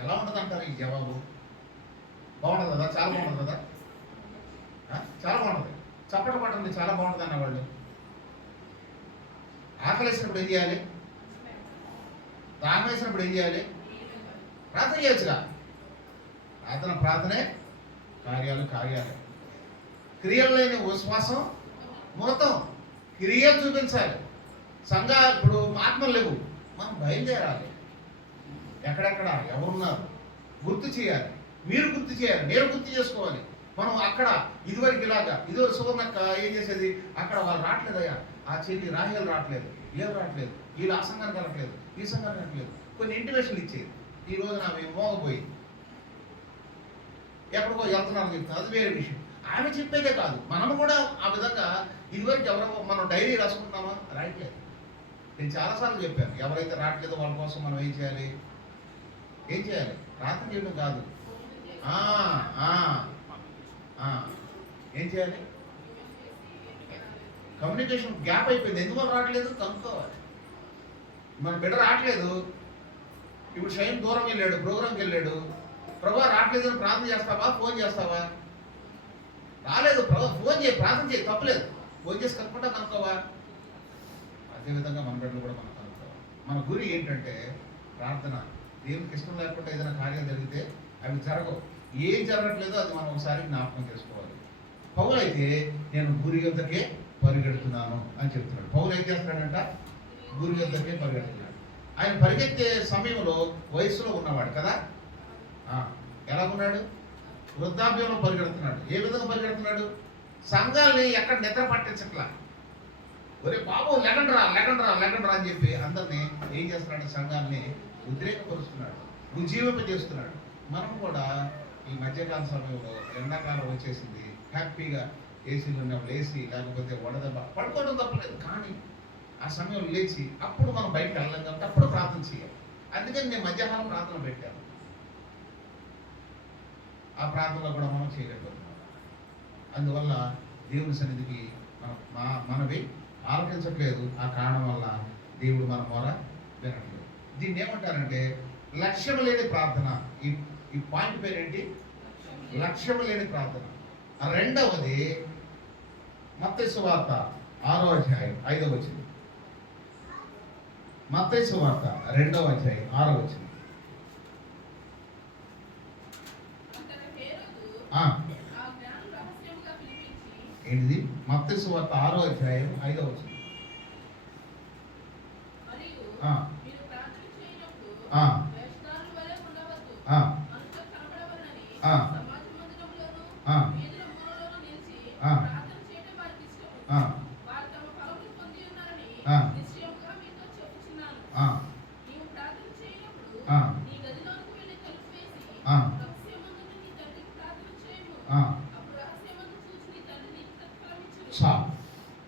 ఎలా ఉంటుంది అంటారు ఈ జవాబు? బాగుంటుంది కదా? చాలా బాగుంటుంది కదా? చాలా బాగుంటుంది. చప్పట పడుతుంది, చాలా బాగుంటుంది అన్నవాళ్ళు. ఆకలేసినప్పుడు ఏం చేయాలి? దాహం వేసినప్పుడు ఏం చేయాలి? ప్రార్థన చేయొచ్చుగా. ప్రార్థనే, కార్యాలు కార్యాలే. క్రియలు లేని విశ్వాసం మొత్తం. క్రియలు చూపించాలి. ఇప్పుడు ఆత్మలు లేవు, మనం బయలుదేరాలి. ఎక్కడెక్కడ ఎవరున్నారు గుర్తు చేయాలి. మీరు గుర్తు చేయాలి, నేను గుర్తు చేసుకోవాలి. మనం అక్కడ ఇదివరకు ఇలాగా, ఇదివరకు సువర్ణక్క ఏం చేసేది, అక్కడ వాళ్ళు రావట్లేదయ్యా, ఆ చెల్లి రాహేలు రావట్లేదు, ఏం రావట్లేదు, వీళ్ళు ఆ సంఘానికి వెళ్ళట్లేదు, ఈ సంఘానికి వెళ్ళట్లేదు, కొన్ని ఇంటిమేషన్లు ఇచ్చేది. ఈ రోజు ఆమె మోగపోయి ఎక్కడికో వెళ్తున్నారని చెప్తున్నారు, అది వేరే విషయం. ఆమె చెప్పేదే కాదు, మనము కూడా ఆ విధంగా ఇదివరకు ఎవరో మనం డైరీ రాసుకుంటున్నామా? రాయట్లేదు. నేను చాలాసార్లు చెప్పాను, ఎవరైతే రావట్లేదో వాళ్ళ కోసం మనం ఏం చేయాలి? ఏం చేయాలి? ప్రార్థన చేయడం కాదు, ఏం చేయాలి? కమ్యూనికేషన్ గ్యాప్ అయిపోయింది. ఎందువల్ల రావట్లేదు కనుక్కోవాలి. మన బిడ్డ రావట్లేదు, ఇప్పుడు షైన్ దూరం వెళ్ళాడు, ప్రోగ్రామ్కి వెళ్ళాడు, ప్రభా రావట్లేదు అని ప్రార్థన చేస్తావా? ఫోన్ చేస్తావా? రాలేదు ప్రభా, ఫోన్ చేయి, ప్రార్థన చేయి, తప్పలేదు. ఫోన్ చేసి కనుక్కుంటా కనుక్కోవా? అదేవిధంగా మన బిడ్డలు కూడా మనం కనుక్కోవాలి. మన గురి ఏంటంటే ప్రార్థన. దేవునికి ఇష్టం లేకుండా ఏదైనా కార్యం జరిగితే అవి జరగవు. ఏం జరగట్లేదో అది మనం ఒకసారి జ్ఞాపకం చేసుకోవాలి. పౌలు అయితే నేను గురి యొద్దకే పరిగెడుతున్నాను అని చెప్తున్నాడు. పౌలు ఏం చేస్తున్నాడంట? గురి యొద్దకే పరిగెడుతున్నాడు. ఆయన పరిగెత్తే సమయంలో వయసులో ఉన్నవాడు కదా. ఎలా ఉన్నాడు? వృద్ధాప్యంలో పరిగెడుతున్నాడు. ఏ విధంగా పరిగెడుతున్నాడు? సంఘాలని ఎక్కడ నిద్ర పట్టించట్లా. ఒరే బాబు లెగండ్రా లెగండ్రా లెగండ్రా అని చెప్పి అందరినీ ఏం చేస్తున్నాడు? సంఘాన్ని ఉద్రేకపరుస్తున్నాడు, ఉజ్జీవింపజేస్తున్నాడు. మనం కూడా ఈ మధ్యకాల సమయంలో ఎండాకాలం వచ్చేసింది, హ్యాపీగా ఏసీలు ఉన్నప్పుడు ఏసీ, లేకపోతే వడదెబ్బ పడుకోవడం తప్పలేదు. కానీ ఆ సమయంలో లేచి అప్పుడు మనం బయటకు వెళ్ళాం కాబట్టి అప్పుడు ప్రార్థన చేయాలి. అందుకని నేను మధ్యాహ్నం ప్రార్థన పెట్టాను. ఆ ప్రార్థనలో కూడా మనం చేయలేకపోతున్నాం. అందువల్ల దేవుని సన్నిధికి మనవి ఆలోచించట్లేదు. ఆ కారణం వల్ల దేవుడు మన మొర వినట్లేదు. దీన్ని ఏమంటారంటే లక్ష్యం లేని ప్రార్థన. ఈ పాయింట్ పేరేంటి? లక్ష్యం లేని ప్రార్థన. రెండవది మత్తయి సువార్త 6వ అధ్యాయం 5వ వచనం. మత్తయి సువార్త 2వ అధ్యాయం 6వ వచనం. ఏంటిది? మత్తయి సువార్త 6వ అధ్యాయం 5వ వచనం.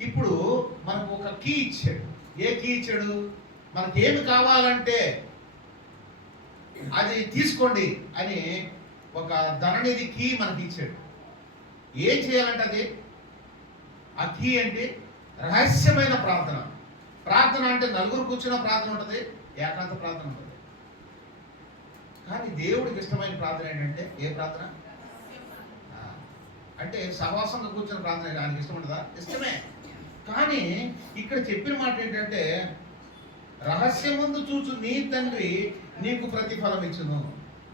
ఇప్పుడు మనకు ఒక కీ ఇచ్చాడు. ఏ కీ ఇచ్చాడు? మనకి ఏమి కావాలంటే అది తీసుకోండి అని ఒక ధననిధి కీ మనకి ఇచ్చాడు. ఏం చేయాలంటే అది ఆ కీ ఏంటి? రహస్యమైన ప్రార్థన. ప్రార్థన అంటే నలుగురు కూర్చున్న ప్రార్థన ఉంటుంది, ఏకాంత ప్రార్థన ఉంటుంది. కానీ దేవుడికి ఇష్టమైన ప్రార్థన ఏంటంటే ఏ ప్రార్థన? అంటే సహవాసంగా కూర్చొని ప్రార్థన ఆయనకి ఇష్టం ఉండదా? ఇష్టమే. కానీ ఇక్కడ చెప్పిన మాట ఏంటంటే రహస్యమందు చూచు నీ తండ్రి నీకు ప్రతిఫలం ఇచ్చును.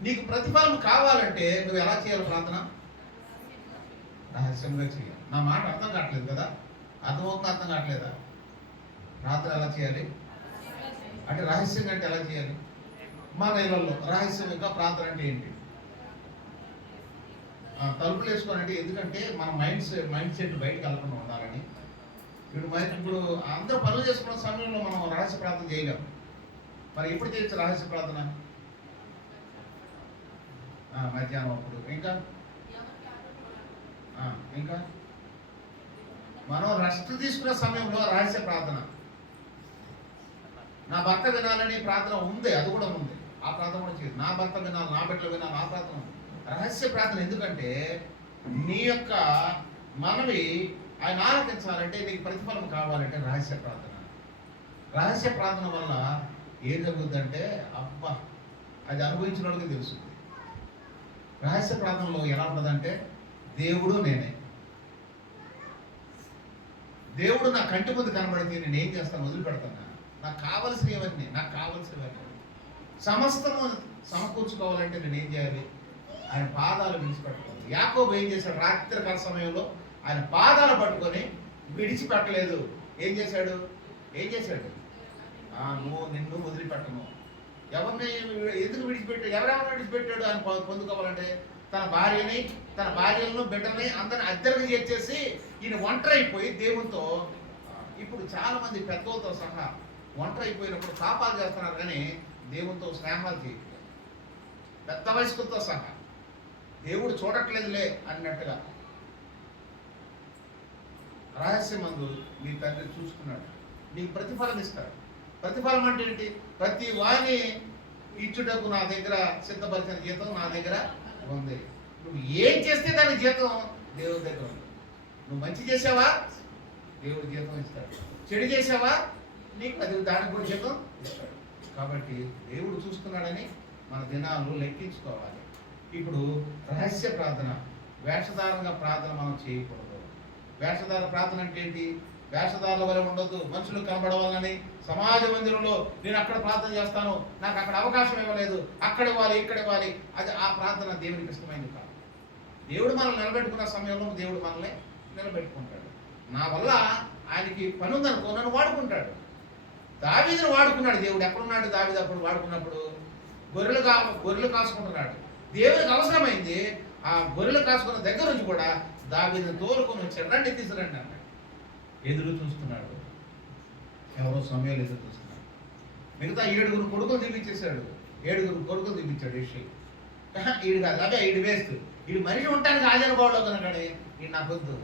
నీకు ప్రతిఫలం కావాలంటే నువ్వు ఎలా చేయాలి ప్రార్థన? రహస్యంగా చేయాలి. నా మాట అర్థం కావట్లేదు కదా? అర్థమవుతుందా? అర్థం కావట్లేదా? ప్రార్థన ఎలా చేయాలి అంటే రహస్యంగా అంటే ఎలా చేయాలి? మన ఇళ్ళల్లో రహస్యంగా ప్రార్థన అంటే ఏంటి? తలుపులు వేసుకోనంటే ఎందుకంటే మన మైండ్ సెట్ బయటకు వెళ్ళకుండా ఉండాలని. ఇప్పుడు అందరూ పనులు చేసుకున్న సమయంలో మనం రహస్య ప్రార్థన చేయలేము. మరి ఎప్పుడు చేయొచ్చు రహస్య ప్రార్థన? మధ్యాహ్నం అప్పుడు. ఇంకా మనం రెస్ట్ తీసుకున్న సమయంలో రహస్య ప్రార్థన. నా భర్త వినాలని ప్రార్థన ఉంది, అది కూడా ఉంది. ఆ ప్రార్థన కూడా చేయదు. నా భర్త వినాలి, నా బిడ్డలు వినాలి, ఆ ప్రార్థన ఉంది. రహస్య ప్రార్థన ఎందుకంటే నీ యొక్క మనవి ఆయన ఆలకించాలంటే నీకు ప్రతిఫలం కావాలంటే రహస్య ప్రార్థన. రహస్య ప్రార్థన వల్ల ఏం జరుగుతుందంటే అబ్బా అది అనుభవించిన వాళ్ళకి తెలుస్తుంది. రహస్య ప్రార్థనలో ఎలా ఉంటుందంటే దేవుడు నేనే. దేవుడు నా కంటి ముందు కనబడితే నేను ఏం చేస్తాను? వదిలిపెడతాను. నాకు కావలసినవన్నీ సమస్తము సమకూర్చుకోవాలంటే నేను ఏం చేయాలి? ఆయన పాదాలు విడిచిపెట్టుకోవాలి. యాకోబు ఏం చేశాడు? రాత్రికాల సమయంలో ఆయన పాదాలు పట్టుకొని విడిచిపెట్టలేదు. ఏం చేశాడు? నిన్ను వదిలిపెట్టను. ఎవరిని ఎందుకు విడిచిపెట్టాడు? ఎవరెవరిని విడిచిపెట్టాడు? ఆయన పొందుకోవాలంటే తన భార్యలను బిడ్డల్ని అందరిని అద్దరికి చేర్చేసి ఈయన ఒంటరి అయిపోయి దేవునితో. ఇప్పుడు చాలా మంది పెద్దలతో సహా ఒంటరి అయిపోయినప్పుడు పాపాలు చేస్తున్నారు కానీ దేవునితో స్నేహాలు చేయట్లేదు. పెద్ద వయస్కులతో సహా దేవుడు చూడట్లేదులే అన్నట్టుగా. రహస్యమందు నీ తండ్రి చూసుకున్నాడు, నీకు ప్రతిఫలం ఇస్తాడు. ప్రతిఫలం అంటే ఏంటి? ప్రతి వారిని ఇచ్చుటకు నా దగ్గర సిద్ధపరిచిన జీతం నా దగ్గర ఉంది. నువ్వు ఏం చేస్తే దాని జీతం దేవుడి దగ్గర ఉంది. నువ్వు మంచి చేసావా దేవుడు జీతం ఇస్తాడు, చెడు చేసావా నీకు అది దానికి కూడా జీతం ఇస్తాడు. కాబట్టి దేవుడు చూస్తున్నాడని మన దినాలు లెక్కించుకోవాలి. ఇప్పుడు రహస్య ప్రార్థన, వేషధారంగా ప్రార్థన మనం చేయకూడదు. వేషధార ప్రార్థన అంటే ఏంటి? వేషధారుల వల్ల ఉండొద్దు. మనుషులు కనబడవాలని సమాజ మందిరంలో నేను అక్కడ ప్రార్థన చేస్తాను, నాకు అక్కడ అవకాశం ఇవ్వలేదు, అక్కడ ఇవ్వాలి, ఇక్కడ ఇవ్వాలి, అది ఆ ప్రార్థన దేవునికి ఇష్టమైంది కాదు. దేవుడు మనల్ని నిలబెట్టుకున్న సమయంలో దేవుడు మనల్ని నిలబెట్టుకుంటాడు. నా వల్ల ఆయనకి పని ఉందనుకో నన్ను వాడుకుంటాడు. దావీదును వాడుకున్నాడు దేవుడు. ఎక్కడున్నాడు దావీదు అప్పుడు? వాడుకున్నప్పుడు గొర్రెలు కాసుకుంటున్నాడు. దేవునికి అవసరమైంది. ఆ గొర్రెలు కాసుకున్న దగ్గర నుంచి కూడా దావీదును తోలుకొని వచ్చాడు. రండి తీసుకురండి అన్నాడు. ఎదురు చూస్తున్నాడు. ఎవరో సమయాలు ఎదురు చూస్తున్నాడు. మిగతా 7 కొడుకులు దింపించేశాడు. 7 కొడుకులు దింపించాడు యెషై. ఈడు కాదు, అవే ఈడు వేస్తూ ఈడు మనిషి ఉంటానికి ఆజానుభావులో కనుకనే ఈడు నాకు వద్దు.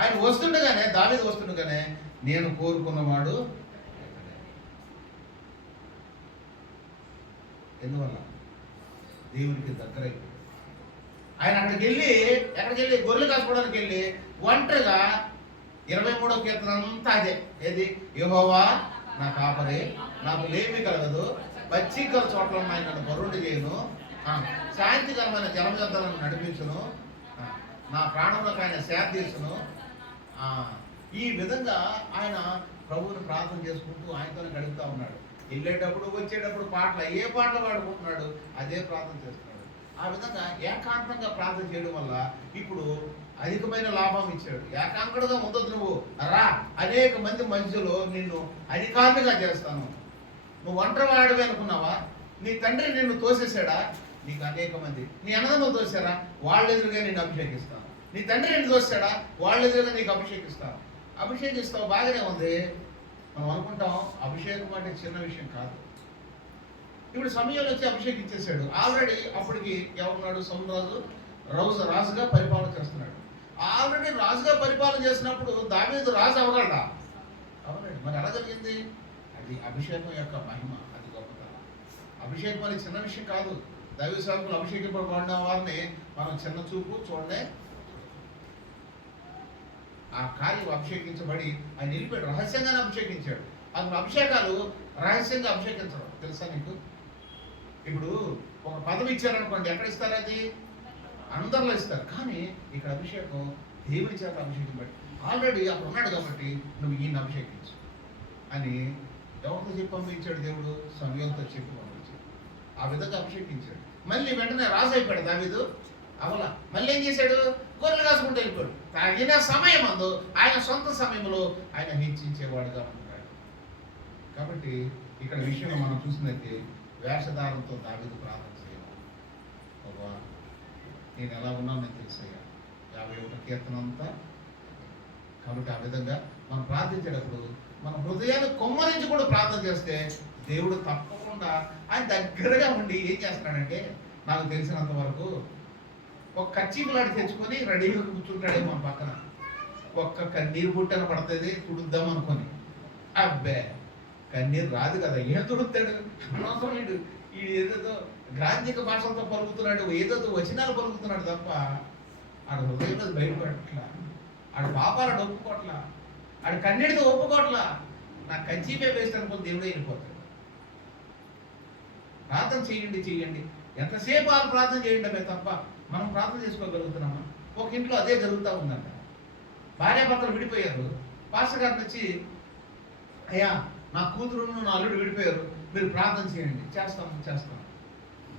ఆయన వస్తుండగానే, దావీదు వస్తుండగానే నేను కోరుకున్నవాడు ఎందువల్ల దేవునికి దగ్గరైపోయాడు. ఆయన ఎక్కడికి వెళ్ళి గొర్రెలు కాసుకోవడానికి వెళ్ళి ఒంటరిగా 23వ కీర్తన అంతా అదే. ఏది? యెహోవా నా కాపరి, నాకు లేమి కలగదు, పచ్చికల చోట్ల ఆయన నన్ను బరువుడు చేయను, శాంతికరమైన జలజంతలను నడిపించును, నా ప్రాణంలోకి ఆయన సేద తీసును. ఈ విధంగా ఆయన ప్రభువుని ప్రార్థన చేసుకుంటూ ఆయనతోనే గడుపుతూ ఉన్నాడు. వెళ్ళేటప్పుడు వచ్చేటప్పుడు ఏ పాటలు పాడుకుంటున్నాడు అదే ప్రార్థన చేస్తున్నాడు. ఆ విధంగా ఏకాంతంగా ప్రార్థన చేయడం వల్ల ఇప్పుడు అధికమైన లాభం ఇచ్చాడు. ఏకాంకుడుగా ఉండొద్దు. నువ్వు రా, అనేక మంది మధ్యలో నిన్ను అధికారిగా చేస్తాను. నువ్వు ఒంటరివాడివి అనుకున్నావా? నీ తండ్రి నిన్ను తోసేసాడా? నీకు అనేక మంది నీ అన్నదమ్ములు తోసారా? వాళ్ళ ఎదురుగా నేను అభిషేకిస్తాను. నీ తండ్రి నిన్ను తోసాడా? వాళ్ళ ఎదురుగా నీకు అభిషేకిస్తాను. అభిషేకిస్తావు, బాగానే ఉంది. మనం అనుకుంటాం అభిషేకం అంటే చిన్న విషయం కాదు. ఇప్పుడు సమయంలో వచ్చి అభిషేకించేశాడు. ఆల్రెడీ అప్పటికి ఎవరున్నాడు? రాజుగా పరిపాలన చేస్తున్నాడు. ఆల్రెడీ రాజుగా పరిపాలన చేసినప్పుడు దావీదు రాజు అవగలడా? అవలేడు. మరి ఎలా జరిగింది? అది అభిషేకం యొక్క మహిమ, అది గొప్పతనం. అభిషేకం అనేది చిన్న విషయం కాదు. దైవ సేవకులు అభిషేకింపబడిన వారిని మనం చిన్న చూపు చూడలే. ఆ కార్యం అభిషేకించబడి ఆయన నిలిపాడు. రహస్యంగానే అభిషేకించాడు. అసలు అభిషేకాలు రహస్యంగా అభిషేకించడం తెలుసా నీకు? ఇప్పుడు ఒక పదవి ఇచ్చారనుకోండి, ఎక్కడ ఇస్తారు? అది అందరిలో ఇస్తారు. కానీ ఇక్కడ అభిషేకం దేవుని చేత అభిషేకం బట్టి ఆల్రెడీ అక్కడ ఉన్నాడు కాబట్టి నువ్వు ఈయన అభిషేకించు అని ఎవరితో చెప్పి పంపించాడు దేవుడు? సమయంతో చెప్పి పంపించాడు. ఆ విధంగా అభిషేకించాడు. మళ్ళీ వెంటనే రాజు అయిపోయాడు దావీదు అవలా. మళ్ళీ ఏం చేశాడు? గొర్రెలు కాసుకుంటూ వెళ్ళిపోయాడు. తగిన సమయం అందు ఆయన సొంత సమయంలో ఆయన హెచ్చించేవాడుగా ఉంటున్నాడు. కాబట్టి ఇక్కడ విషయంలో మనం చూసినట్లయితే వేషధారంతో దావీదు ప్రార్థన చేయాలి. బాబా నేను ఎలా ఉన్నాను నేను తెలుసయ్యా. 51 కీర్తన అంతా. కాబట్టి ఆ విధంగా మనం ప్రార్థించేటప్పుడు మన హృదయాన్ని కొమ్మరించి కూడా ప్రార్థన చేస్తే దేవుడు తప్పకుండా ఆయన దగ్గరగా ఉండి ఏం చేస్తున్నాడంటే, నాకు తెలిసినంత వరకు ఒక కచ్చీపులాడి తెచ్చుకొని రెడీగా కూర్చుంటాడే మన పక్కన. ఒక్క కన్నీరు పుట్టన పడుతుంది తుడుద్దాం అనుకొని. అబ్బే కన్నీరు రాదు కదా, ఏం తుడుతాడు? అనవసరం వీడు ఏదేదో గ్రాంధిక భాషలతో పలుకుతున్నాడు, ఏదేదో వచనాలు పలుకుతున్నాడు తప్ప ఆడ హృదయంలో బయటపడట్లా, ఆడ పాపాలను ఒప్పుకోట్లా, ఆడ కన్నీటితో ఒప్పుకోట్లా. నా కచ్చీపే వేస్ట్ అనుకుని దేవుడే వెళ్ళిపోతాడు. ప్రార్థన చేయండి. ఎంతసేపు వాళ్ళు ప్రార్థన చేయడమే తప్ప మనం ప్రార్థన చేసుకోగలుగుతున్నామా? ఒక ఇంట్లో అదే జరుగుతూ ఉందంట. భార్యాభర్తలు విడిపోయారు. పాస్టర్ గారిని వచ్చి, అయ్యా నా కూతురును నా అల్లుడు విడిపోయారు, మీరు ప్రార్థన చేయండి. చేస్తాము.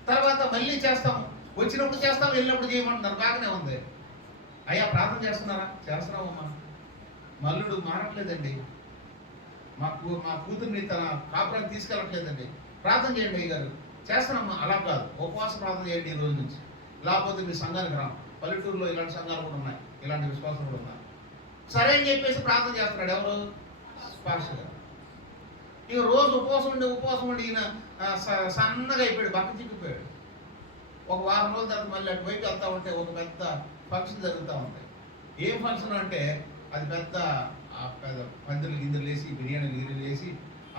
తర్వాత మళ్ళీ చేస్తాము, వచ్చినప్పుడు చేస్తాము, వెళ్ళినప్పుడు చేయమంటున్నారు. బాగానే ఉంది. అయ్యా ప్రార్థన చేస్తున్నామమ్మా. మల్లుడు మారట్లేదండి, మా కూతుర్ని తన కాపురాన్ని తీసుకెళ్ళట్లేదండి, ప్రార్థన చేయండి అయ్య గారు. చేస్తున్నామ్మా. అలా కాదు, ఉపవాస ప్రార్థన చేయండి ఈ రోజు నుంచి, లేకపోతే మీ సంఘానికి రాము. పల్లెటూరులో ఇలాంటి సంఘాలు కూడా ఉన్నాయి, ఇలాంటి విశ్వాసం కూడా ఉన్నాయి. సరే అని చెప్పేసి ప్రార్థన చేస్తున్నాడు. ఎవరు? పాస్టర్ గారు. ఇక రోజు ఉపవాసం ఉండి ఈయన సన్నగా అయిపోయాడు, బక్క చిక్కిపోయాడు. ఒక వారం రోజుల తర్వాత మళ్ళీ అటువైపు వెళ్తూ ఉంటే ఒక పెద్ద ఫంక్షన్ జరుగుతూ ఉంటాయి. ఏం ఫంక్షన్ అంటే అది పెద్ద పందులు గింజలు వేసి బిర్యానీలు వేసి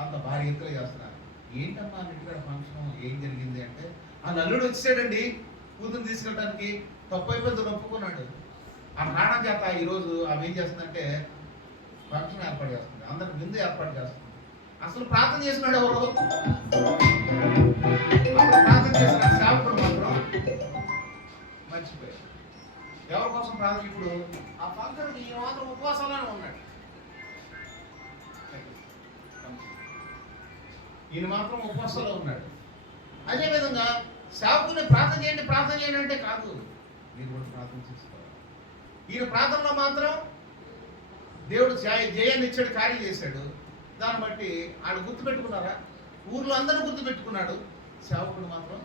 అంత భారీ ఎత్తులో చేస్తున్నారు. ఏంటమ్మా ఇక్కడ ఫంక్షన్ ఏం జరిగింది అంటే, ఆ నల్లుడు వచ్చాడండి కూతురు తీసుకెళ్ళడానికి, తప్పు అయిపోయింది ఒప్పుకున్నాడు. ఆ కారణం చేత ఈరోజు ఆమె ఏం చేస్తుందంటే ఫంక్షన్ ఏర్పాటు చేస్తుంది, అందరికి విందు ఏర్పాటు చేస్తుంది. అసలు ప్రార్థన చేసినాడు ఎవరు? ప్రార్థన చేసిన సేవకుడు మాత్రం మర్చిపోయాడు. ఎవరి కోసం ప్రార్థన? ఇప్పుడు ఆ ఫంక్షన్కి ఈ మాత్రం ఉపవాసాలనే ఉన్నాడు. ఈయన మాత్రం ఉపవాసాల్లో ఉన్నాడు. అదేవిధంగా సేవకుని ప్రార్థన చేయండి అంటే కాదు, మీరు కూడా ప్రార్థన చేసుకోవాలి. ఈయన ప్రార్థనలో మాత్రం దేవుడు జయాన్ని ఇచ్చాడు, కార్యం చేశాడు. దాన్ని బట్టి ఆడు గుర్తుపెట్టుకున్నారా? ఊర్లో అందరూ గుర్తుపెట్టుకున్నాడు, సేవకుడు మాత్రం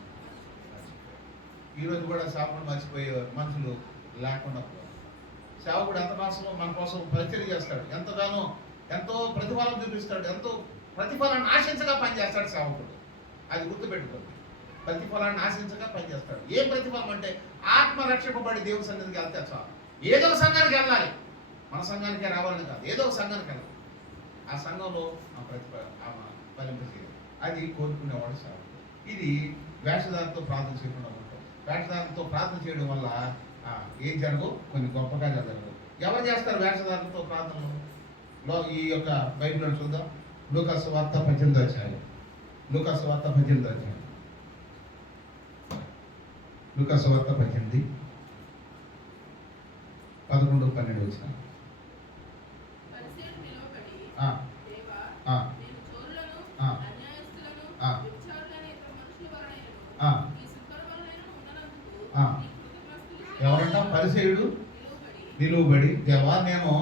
ఈరోజు కూడా సేవకుడు మర్చిపోయే మనుషులు లేకుండా పోయారు. సేవకుడు ఎంత మాసంలో మన కోసం పరిచయం చేస్తాడు, ఎంతో ప్రతిఫలం చూపిస్తాడు, ఎంతో ప్రతిఫలాన్ని ఆశించగా పనిచేస్తాడు సేవకుడు. అది గుర్తుపెట్టుకోండి. ప్రతిఫలాన్ని ఆశించగా పనిచేస్తాడు. ఏ ప్రతిఫలం అంటే ఆత్మరక్షపబడి దేవుని సన్నిధికి వెళ్తే చాలు. ఏదో ఒక సంఘానికి వెళ్ళాలి, మన సంఘానికే రావాలని కాదు, ఏదో ఒక సంఘానికి వెళ్ళాలి. ఆ సంఘంలో ఫలింపజేయాలి. అది కోరుకునేవాడు సేవకుడు. ఇది వేషధారంతో ప్రార్థన చేయకుండా ఉంటాం. వేషధారంతో ప్రార్థన చేయడం వల్ల ఏం జరగవు, కొన్ని గొప్ప కార్యాలు జరగవు. ఎవరు చేస్తారు వేషధారంతో ప్రార్థనలో? ఈ యొక్క బైబిల్లో చూద్దాం. లూకాసు వార్త 18వ అధ్యాయం. లూకాసు వార్త 18వ అధ్యాయం. లూకాసు వార్త 18, 11, 12 వచ్చిన. ఎవరంట? పరిసయ్యుడు నిలువబడి, దేవా నేను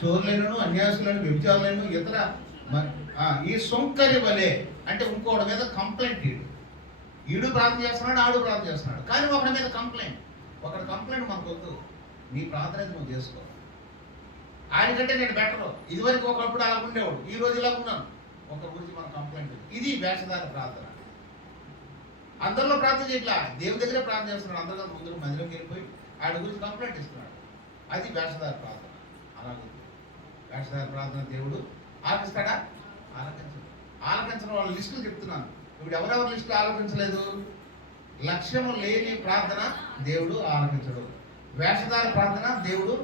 చోరులను, అన్యాసులను, వ్యభిచారులను, ఇతర ఈ సొంకరి వలె, అంటే ఇంకోటి మీద కంప్లైంట్. ఈడు ప్రార్థన చేస్తున్నాడు, ఆడు ప్రార్థన చేస్తున్నాడు, కానీ ఒకటి మీద కంప్లైంట్. ఒకటి కంప్లైంట్ మనకు వద్దు, నీ ప్రార్థన నువ్వు చేసుకో. ఆయనకంటే నేను బెటరు, ఇదివరకు ఒకప్పుడు అలా ఉండేవాడు, ఈ రోజు ఇలా ఉన్నాను, ఒకరి గురించి మన కంప్లైంట్. ఇది వేషధార ప్రార్థన. అందరిలో ప్రార్థన చేయట్లా, దేవుని దగ్గరే ప్రార్థన చేస్తున్నాడు. అందరిలో ముందు మందిరంకి వెళ్ళిపోయి ఆయన గురించి కంప్లైంట్ ఇస్తున్నాడు. అది వేషధార ప్రార్థన. అలాగే వేషధార ప్రార్థన దేవుడు ఆలకిస్తాడా? ఆలకించడం వాళ్ళ లిస్టులు చెప్తున్నాను. ఇప్పుడు ఎవరెవరి లిస్టులు ఆలోచించలేదు? లక్ష్యము లేని ప్రార్థన దేవుడు ఆలకించడు, వేషధార ప్రార్థన దేవుడు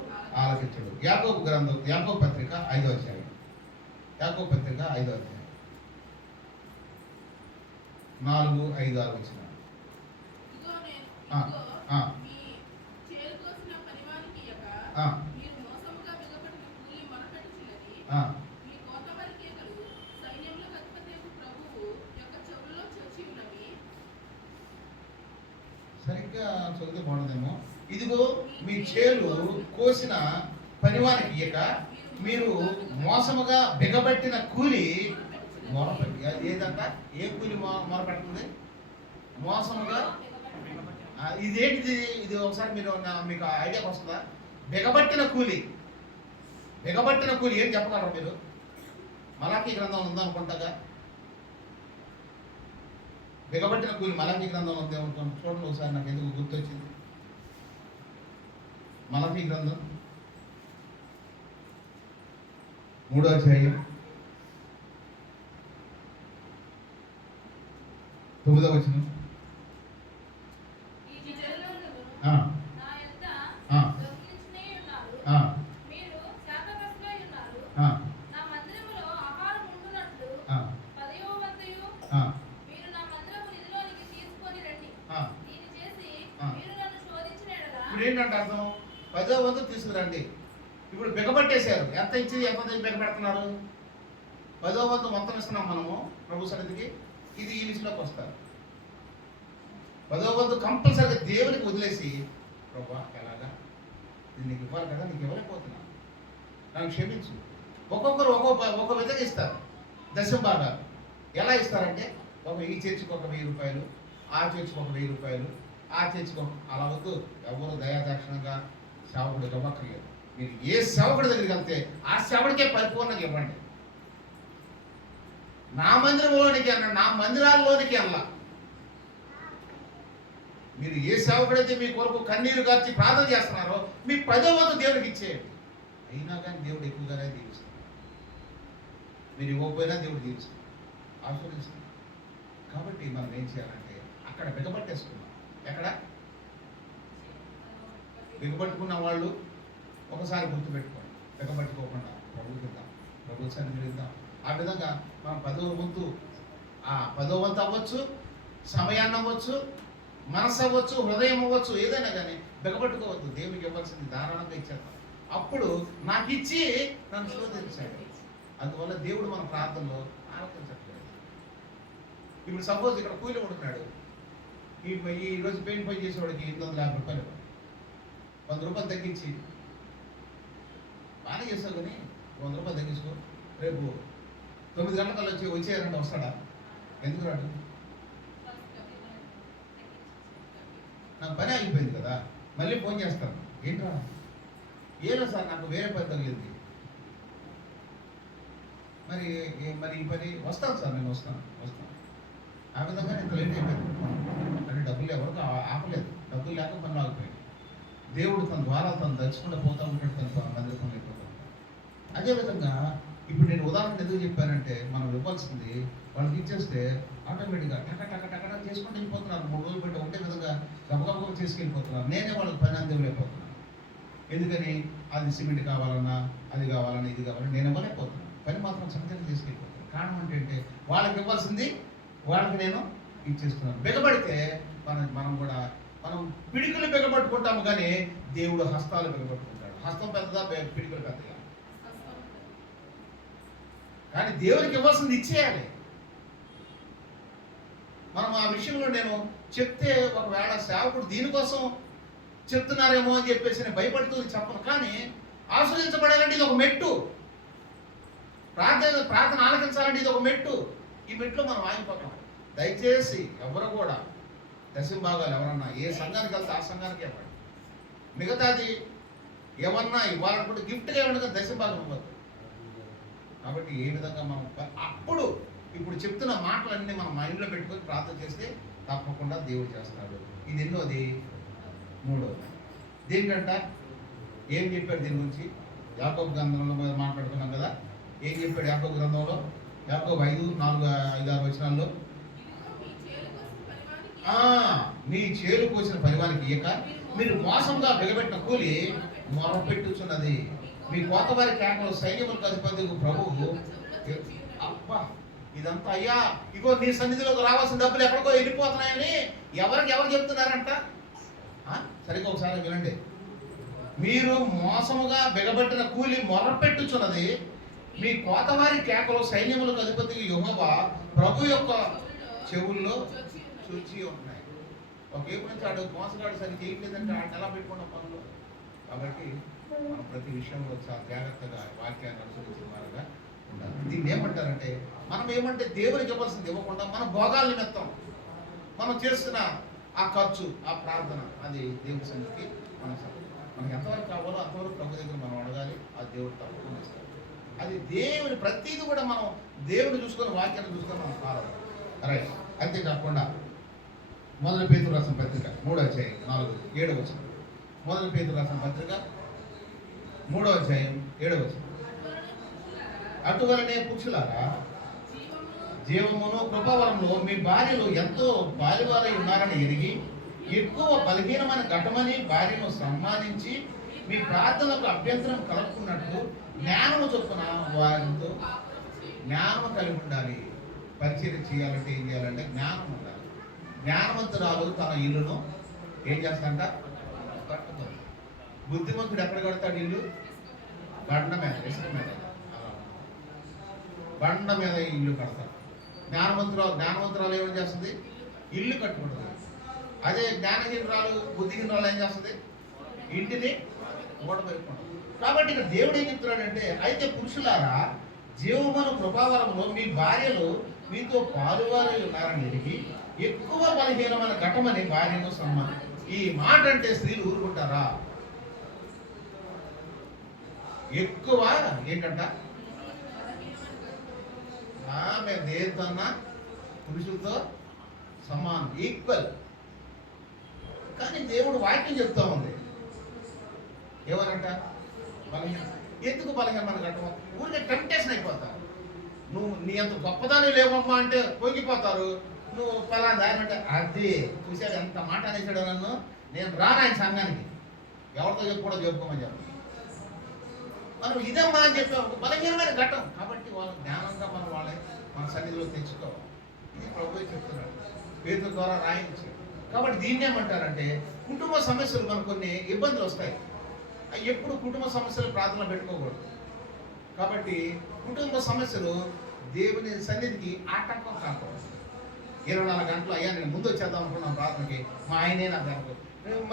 ఆలకించడు. యాకోబు గ్రంథం, యాకోబు పత్రిక 5వ అధ్యాయం. యాకోబు పత్రిక 5వ అధ్యాయం 4, 5, 6 వచ్చిన. ఆ, మీరు మోసముగా వెలువబడిన కూలి మొరపెట్టుచున్నది. ఆ. మీ కోతవరి కేకలు సైన్యములకు అధిపతియగు ప్రభువు యొక్క చెవులలో చొచ్చి ఉన్నవి. సరిగ్గా చదివితే బాగుండదేమో. ఇదిగో మీ చేలు కోసిన పనివానికి ఇయ్యక మీరు మోసముగా బిగబట్టిన కూలి మొరపెట్టి, అది ఏదంట? ఏ కూలి మొరపెడుతుంది? మోసముగా. ఇదేంటిది? ఇది ఒకసారి మీరు మీకు ఐడియాకి వస్తుందా? బిగబట్టిన కూలి. బిగబట్టిన కూలి ఏం చెప్పగలరు మీరు? మలాకీ గ్రంథం ఉందనుకుంటాగా. బిగబట్టిన కూలి మలాకీ గ్రంథం ఉంది అనుకుంటాను. చూడండి ఒకసారి, నాకు ఎందుకు గుర్తొచ్చింది. మలాకీ గ్రంథం 3వ అధ్యాయం 9వ వచనం. ఈ జనులను ఆ, నా యొద్ద ఆ. దొంగిలించునే ఉన్నారు. ఆ, మీరు శాపగ్రస్తులై ఉన్నారు. ఆ, నా మందిరములో ఆహారం ఉండునట్లు ఆ, 10వ వంతయు ఆ, మీరు నా మందిరపు నిధిలోనికి తీసుకొని రండి. ఆ. దీన్ని చేసి ఆ. మీరు నన్ను శోధించిన యెడల ఇప్పుడు ఏంటంటే అర్థం? 10వ వంతు తీసుకురండి. ఇప్పుడు బిగబట్టేశారు. ఎంత ఇచ్చి ఎంత బిగబెడుతున్నారు? 10వ వంతు మొత్తం ఇస్తున్నాం మనము ప్రభు సన్నిధికి. ఇది ఈ లిస్టులోకి వస్తారు. 10వ వంతు కంపల్సరీగా దేవునికి వదిలేసి, ప్రభా ఎలాగా ఇది నీకు ఇవ్వాలి కదా, నీకు ఇవ్వలేకపోతున్నా, నన్ను క్షమించు. ఒక్కొక్కరు ఒక్కొక్క విధంగా ఇస్తారు దశమ భాగాలు. ఎలా ఇస్తారంటే, ఈ చర్చికి ఒక 1000 రూపాయలు, ఆ చర్చికి ఒక 1000 రూపాయలు, ఆ చర్చికి అలా వద్దు. ఎవరు దయాదాక్షిణంగా సేవకుడు ఇవ్వక్కర్లేదు. మీరు ఏ సేవకుడి దగ్గరికి వెళ్తే ఆ సేవడికే పరిపూర్ణంగా ఇవ్వండి. నా మందిరంలోనికి అన్న, నా మందిరాల్లోనికి వెళ్ళా. మీరు ఏ సేవకుడైతే మీ కొరకు కన్నీరు కార్చి ప్రార్థన చేస్తున్నారో మీ 10వ వంతు దేవుడికి ఇచ్చేయండి. అయినా కానీ దేవుడు ఎక్కువగానే దీవిస్తాడు. మీరు ఇవ్వకపోయినా దేవుడు దీవిస్తాడు, ఆశీర్వదిస్తాడు. కాబట్టి మనం ఏం చేయాలంటే అక్కడ బిగబట్టేసుకున్నాం. ఎక్కడ బిగబట్టుకున్న వాళ్ళు ఒకసారి గుర్తుపెట్టుకోండి. బిగబట్టుకోకుండా ప్రభుకి ఇద్దాం, ప్రభు సన్నిధికి ఇద్దాం. ఆ విధంగా మనం 10వ వంతు, 10వ వంతు అవ్వచ్చు, సమయాన్ని అవ్వచ్చు, మనసు అవ్వచ్చు, హృదయం అవ్వచ్చు, ఏదైనా కానీ బిగబట్టుకోవద్దు. దేవునికి ఇవ్వాల్సింది ధారాళంగా ఇచ్చేద్దాం. అప్పుడు నాకు ఇచ్చి నన్ను శోధించాడు. అందువల్ల దేవుడు మన ప్రార్థనలో ఆలోచించట్లేదు. ఇప్పుడు సపోజ్ ఇక్కడ కూలి ఉంటున్నాడు. ఈ రోజు పెయింట్ పని చేసేవాడికి 850 రూపాయలు, 100 రూపాయలు తగ్గించి, బాగానే చేస్తావు కానీ 100 రూపాయలు తగ్గించుకో, రేపు 9 గంటల వచ్చేయాలంటే వస్తాడా? ఎందుకు రాడు? నాకు పని అయిపోయింది కదా, మళ్ళీ ఫోన్ చేస్తాను. ఏంట్రా? ఏదో సార్ నాకు వేరే పని తగిలింది. మరి ఈ పని వస్తాను సార్, నేను వస్తాను. ఆ విధంగా నేను లేట్ అయిపోయింది. అంటే డబ్బులు ఎవరికి ఆపలేదు, డబ్బులు లేక పనులు ఆగిపోయింది. దేవుడు తన ద్వారా తను దలుచుకుంటూ పోతూ ఉంటాడు, తన మందిర పనులు అయిపోతూ ఉంటాడు. అదేవిధంగా ఇప్పుడు నేను ఉదాహరణ ఎందుకు చెప్పానంటే, మనం ఇవ్వాల్సింది వాళ్ళకి ఇచ్చేస్తే ఆటోమేటిక్గా టక చేసుకుంటూ వెళ్ళిపోతున్నారు. 3 రోజులు పెట్టి ఒకటే విధంగా గబగబ చేసుకెళ్ళిపోతున్నారు. నేనే వాళ్ళకి పని అందివ్వలేకపోతున్నాను. ఎందుకని? అది సిమెంట్ కావాలన్నా, అది కావాలన్నా, ఇది కావాలన్నా నేను ఇవ్వలేకపోతున్నాను. పని మాత్రం చక్కగా తీసుకెళ్ళిపోతున్నాను. కారణం ఏంటంటే వాళ్ళకి ఇవ్వాల్సింది వాళ్ళకి నేను ఇచ్చేస్తున్నాను. బిగబడితే మనం కూడా మనం పిడికలు బిగబట్టుకుంటాము, కానీ దేవుడు హస్తాలు బిగబట్టుకుంటాడు. హస్తం పెద్దదా, పిడికలు పెద్దగా? కానీ దేవునికి ఇవ్వాల్సింది ఇచ్చేయాలి. మనం ఆ విషయంలో నేను చెప్తే ఒకవేళ సేవకుడు దీనికోసం చెప్తున్నారేమో అని చెప్పేసి నేను భయపడుతూ చెప్పను. కానీ ఆస్వాదించబడాలంటే ఇది ఒక మెట్టు. ప్రార్థన ఆలకించాలంటే ఇది ఒక మెట్టు. ఈ మెట్లో మనం ఆగిపోతాం. దయచేసి ఎవరు కూడా దశమ భాగాలు ఎవరన్నా ఏ సంఘానికి వెళ్తే ఆ సంఘానికి ఇవ్వండి. మిగతాది ఏమన్నా ఇవ్వాలనుకుంటే గిఫ్ట్గా ఇవ్వండి, దశమ భాగం ఇవ్వద్దు. కాబట్టి ఏ విధంగా మనం అప్పుడు ఇప్పుడు చెప్తున్న మాటలన్నీ మనం మైండ్లో పెట్టుకొని ప్రార్థన చేస్తే తప్పకుండా దేవుడు చేస్తాడు. ఇది ఎన్నోది? 3వది. దేనికంట ఏం చెప్పాడు దీని గురించి? యాకోబు గ్రంథంలో మాట్లాడుకున్నాం కదా. ఏం చెప్పాడు యాకోబు గ్రంథంలో? యాకోబు 5:4-5-6 వచనాల్లో, మీ చేలు కోసిన పరివానికి ఇయ్యక మీరు మోసంగా బిగబెట్టిన కూలి మొరపెట్టుచున్నది. మీ కోతవారి కేకలు సైన్యములకు అధిపతి ప్రభువు. అబ్బా, ఇదంతా అయ్యా, ఇగో నీ సన్నిధిలోకి రావాల్సిన డబ్బులు ఎక్కడికో వెళ్ళిపోతున్నాయని ఎవరు చెప్తున్నారంట? సరిగ్గా ఒకసారి వినండి. మీరు మోసముగా బిగబట్టిన కూలి మొర్రపెట్టుచున్నది. మీ కోతవారి కేకలు సైన్యములకు అధిపతి యెహోవా ప్రభు యొక్క చెవుల్లో చూచి ఉన్నాయి. ఒక ఏపు నుంచి ఆడు మోసగాడు సరిగ్గా చేయట్లేదంటే ఆడు ఎలా పెట్టుకున్న పనులు. కాబట్టి మనం ప్రతి విషయంలో చాలా జాగ్రత్తగా వాక్యాన్ని అనుసరించిన వారుగా ఉండాలి. దీన్ని ఏమంటారంటే మనం ఏమంటే దేవునికి ఇవ్వాల్సింది ఇవ్వకుండా మన భోగాల నిమిత్తం మనం చేస్తున్న ఆ ఖర్చు, ఆ ప్రార్థన, అది దేవుని సన్నిధికి మనకి ఎంతవరకు కావాలో అంతవరకు ప్రభు దగ్గర మనం అడగాలి. ఆ దేవుడు తప్పకుండా ఇస్తాడు. అది దేవుని ప్రతిదీ కూడా మనం దేవుడు చూసుకొని వాక్యాన్ని చూసుకొని మనం కావాలి. రైట్. అంతేకాకుండా మొదటి పేతురు రాసిన పత్రిక 3వ అధ్యాయం 4-7 వచనం. మొదటి పేతురు రాసిన పత్రిక 3వ అధ్యాయం 7వ వచనం. అటువలనే పురుషులారా జీవమును కృపావరంలో మీ భార్యలు ఎంతో బాలివారై ఉన్నారని ఎరిగి ఎక్కువ బలహీనమైన ఘటమని భార్యను సన్మానించి మీ ప్రార్థనలకు అభ్యంతరం కలుపుకున్నట్టు జ్ఞానము చొప్పున వారితో జ్ఞానము కలిగి ఉండాలి. పరిచయం చేయాలంటే ఏం చేయాలంటే జ్ఞానం ఉండాలి. జ్ఞానవంతురాలు తన ఇల్లును ఏం చేస్తాడంట? కట్టుకుంది. బుద్ధిమంతుడు ఎక్కడ కడతాడు ఇల్లు? బండ మీద, ఇసుక మీద, బండ మీద ఇల్లు కడతాడు. జ్ఞానవంతురాలు ఏమని చేస్తుంది? ఇల్లు కట్టుకుంటుంది. అదే జ్ఞానహీనరాలు, బుద్ధిహీనరాలు ఏం చేస్తుంది? ఇంటిని ఓడబెట్టుకుంటుంది. కాబట్టి ఇక్కడ దేవుడు ఏం చెప్తున్నాడంటే, అయితే పురుషులారా జీవమును కృపావరంలో మీ భార్యలు మీతో పాలువారై ఉన్నారని ఎరిగి ఎక్కువ బలహీనమైన ఘటమని భార్యను సన్మానం. ఈ మాట అంటే స్త్రీలు ఊరుకుంటారా? ఎక్కువ ఏంటంట? మేము దేనితో పురుషులతో సమానం, ఈక్వల్. కానీ దేవుడు వాక్యం చెప్తా ఉంది ఏమనంట? బలహీన. ఎందుకు బలహీనమైన ఘటన? ఊరికే టెంప్టేషన్ అయిపోతారు. నువ్వు నీ అంత గొప్పదాన్ని లేవమ్మా అంటే పొంగిపోతారు. నువ్వు పలానా ఆయన అంటే అదే చూశాడు, ఎంత మాట అనేసాడు నన్ను, నేను రాను ఆయన సంఘానికి, ఎవరితో చెప్పుకోవడం చెప్పుకోమని చెప్పి మనం ఇదమ్మా అని చెప్పి ఒక బలహీనమైన ఘట్టం. కాబట్టి వాళ్ళు జ్ఞానంగా మనం మన సన్నిధిలో తెచ్చుకోవాలి. ఇది ప్రభువే చెప్తున్నాడు, పేతురు ద్వారా రాయించి. కాబట్టి దీన్ని ఏమంటారంటే కుటుంబ సమస్యలు, మనకు కొన్ని ఇబ్బందులు వస్తాయి. ఎప్పుడు కుటుంబ సమస్యలు ప్రార్థన పెట్టుకోకూడదు. కాబట్టి కుటుంబ సమస్యలు దేవుని సన్నిధికి ఆటంకం కాకూడదు. 24 గంటలు అయ్యా నేను ముందు వచ్చేద్దాం అనుకున్నాను ప్రార్థనకి, మా ఆయనే నాకు అనుకో,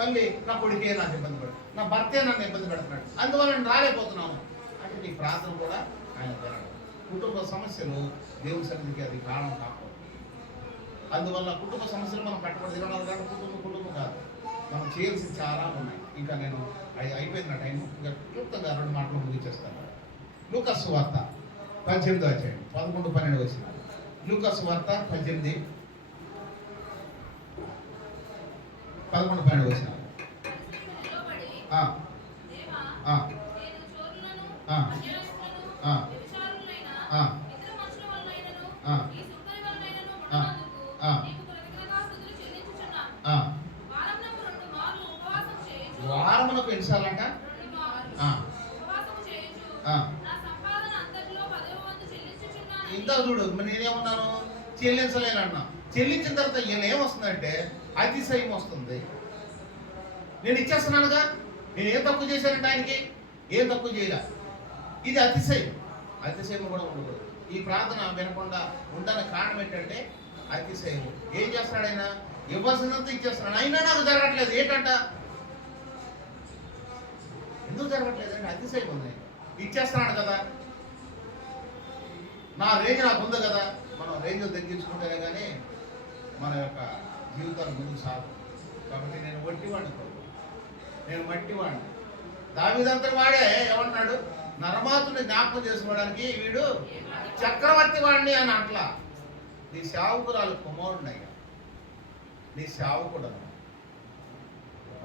మళ్ళీ నా కొడుకే నాకు ఇబ్బంది పెడతాడు, నా భర్తే నన్ను ఇబ్బంది పెడుతున్నాడు, అందువల్ల నేను రాలేకపోతున్నాను అంటే నీ ప్రార్థన కూడా ఆయన జరగదు. కుటుంబ సమస్యలు దేవుని సన్నిధికి అది కారణం కాకూడదు. అందువల్ల కుటుంబ సమస్యలు మనం పెట్టకూడదు. 24 గంటల కుటుంబం కాదు, మనం చేయాల్సి చాలా ఉన్నాయి. ఇంకా నేను అయిపోయింది నా టైం. ఇంకా క్లుప్తంగా 2 మాటలు ముగించేస్తాను. లూకాసు సువార్త 18వ అధ్యాయం 11-12 వచ్చిన. లూకాసు సువార్త 18, 11-12 వచ్చిన. వారమునకు ఎన్నిసార్లంట? ఇంత చూడు, నేనేమన్నాను? చెల్లించలేనన్నా. చెల్లించిన తర్వాత ఈయన ఏమొస్తుందంటే అతిశయం వస్తుంది. నేను ఇచ్చేస్తున్నానుగా, నేను ఏం తక్కువ చేశానంటే ఆయనకి ఏం తక్కువ చేయలే. ఇది అతిశయం. అతిశయం కూడా ఉండకూడదు. ఈ ప్రార్థన వినకుండా ఉండడానికి కారణం ఏంటంటే అతిశయం. ఏం చేస్తాడు ఆయన? ఇవ్వాల్సినంత ఇచ్చేస్తున్నాడు, అయినా నాకు జరగట్లేదు. ఏంటంట? ఎందుకు జరగట్లేదంటే అతిశయం ఉంది. ఇచ్చేస్తున్నాడు కదా, నా రేంజ్ నాకు ఉంది కదా. మనం రేంజ్ తగ్గించుకుంటేనే కానీ మన యొక్క జీవితాలు ముందుకు సాగు. కాబట్టి నేను వట్టివాడిని, నేను మట్టివాడిని. దావీదంతా వాడే ఏమన్నాడు? నరమాతుని జ్ఞాపకం చేసుకోవడానికి వీడు చక్రవర్తి వాడిని అని అట్లా. నీ సేవకురాలు కుమారుడినయ్యా, నీ సేవకుడు.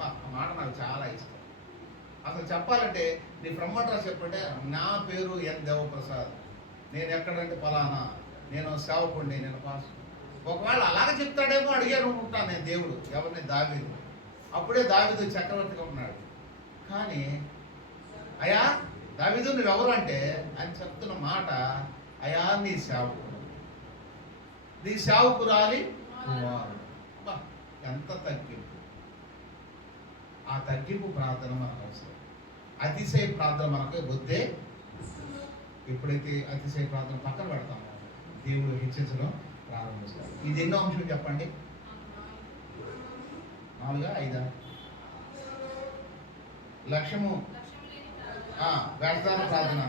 ఆ మాట నాకు చాలా ఇష్టం. అసలు చెప్పాలంటే నీ బ్రహ్మట్రాసు చెప్పంటే, నా పేరు ఎన్ దేవప్రసాద్, నేను ఎక్కడంటే ఫలానా, నేను సేవకుడిని, నేను పాస్. ఒకవేళ అలాగే చెప్తాడేమో అడిగాను అనుకుంటాను నేను. దేవుడు ఎవరిని? దావీదు. అప్పుడే దావీదు చక్రవర్తిగా ఉన్నాడు. కానీ అయ్యా దావీదు నువ్వెవరు అంటే ఆయన చెప్తున్న మాట, అయ్యా నీ సేవకుడు, నీ సేవకురాలి కుమారుడు. ఎంత తగ్గింపు! ఆ తగ్గింపు ప్రార్థన మనకు అవసరం. అతిశయ ప్రార్థన మనకు వద్దే. ఎప్పుడైతే అతిశయ ప్రార్థన పక్కన పెడతామో దేవుడు హెచ్చించడం ప్రారంభిస్తాడు. ఇది ఎన్నో అంశం చెప్పండి? 4, 5 లక్ష్యము వ్యర్థాల ప్రార్థన,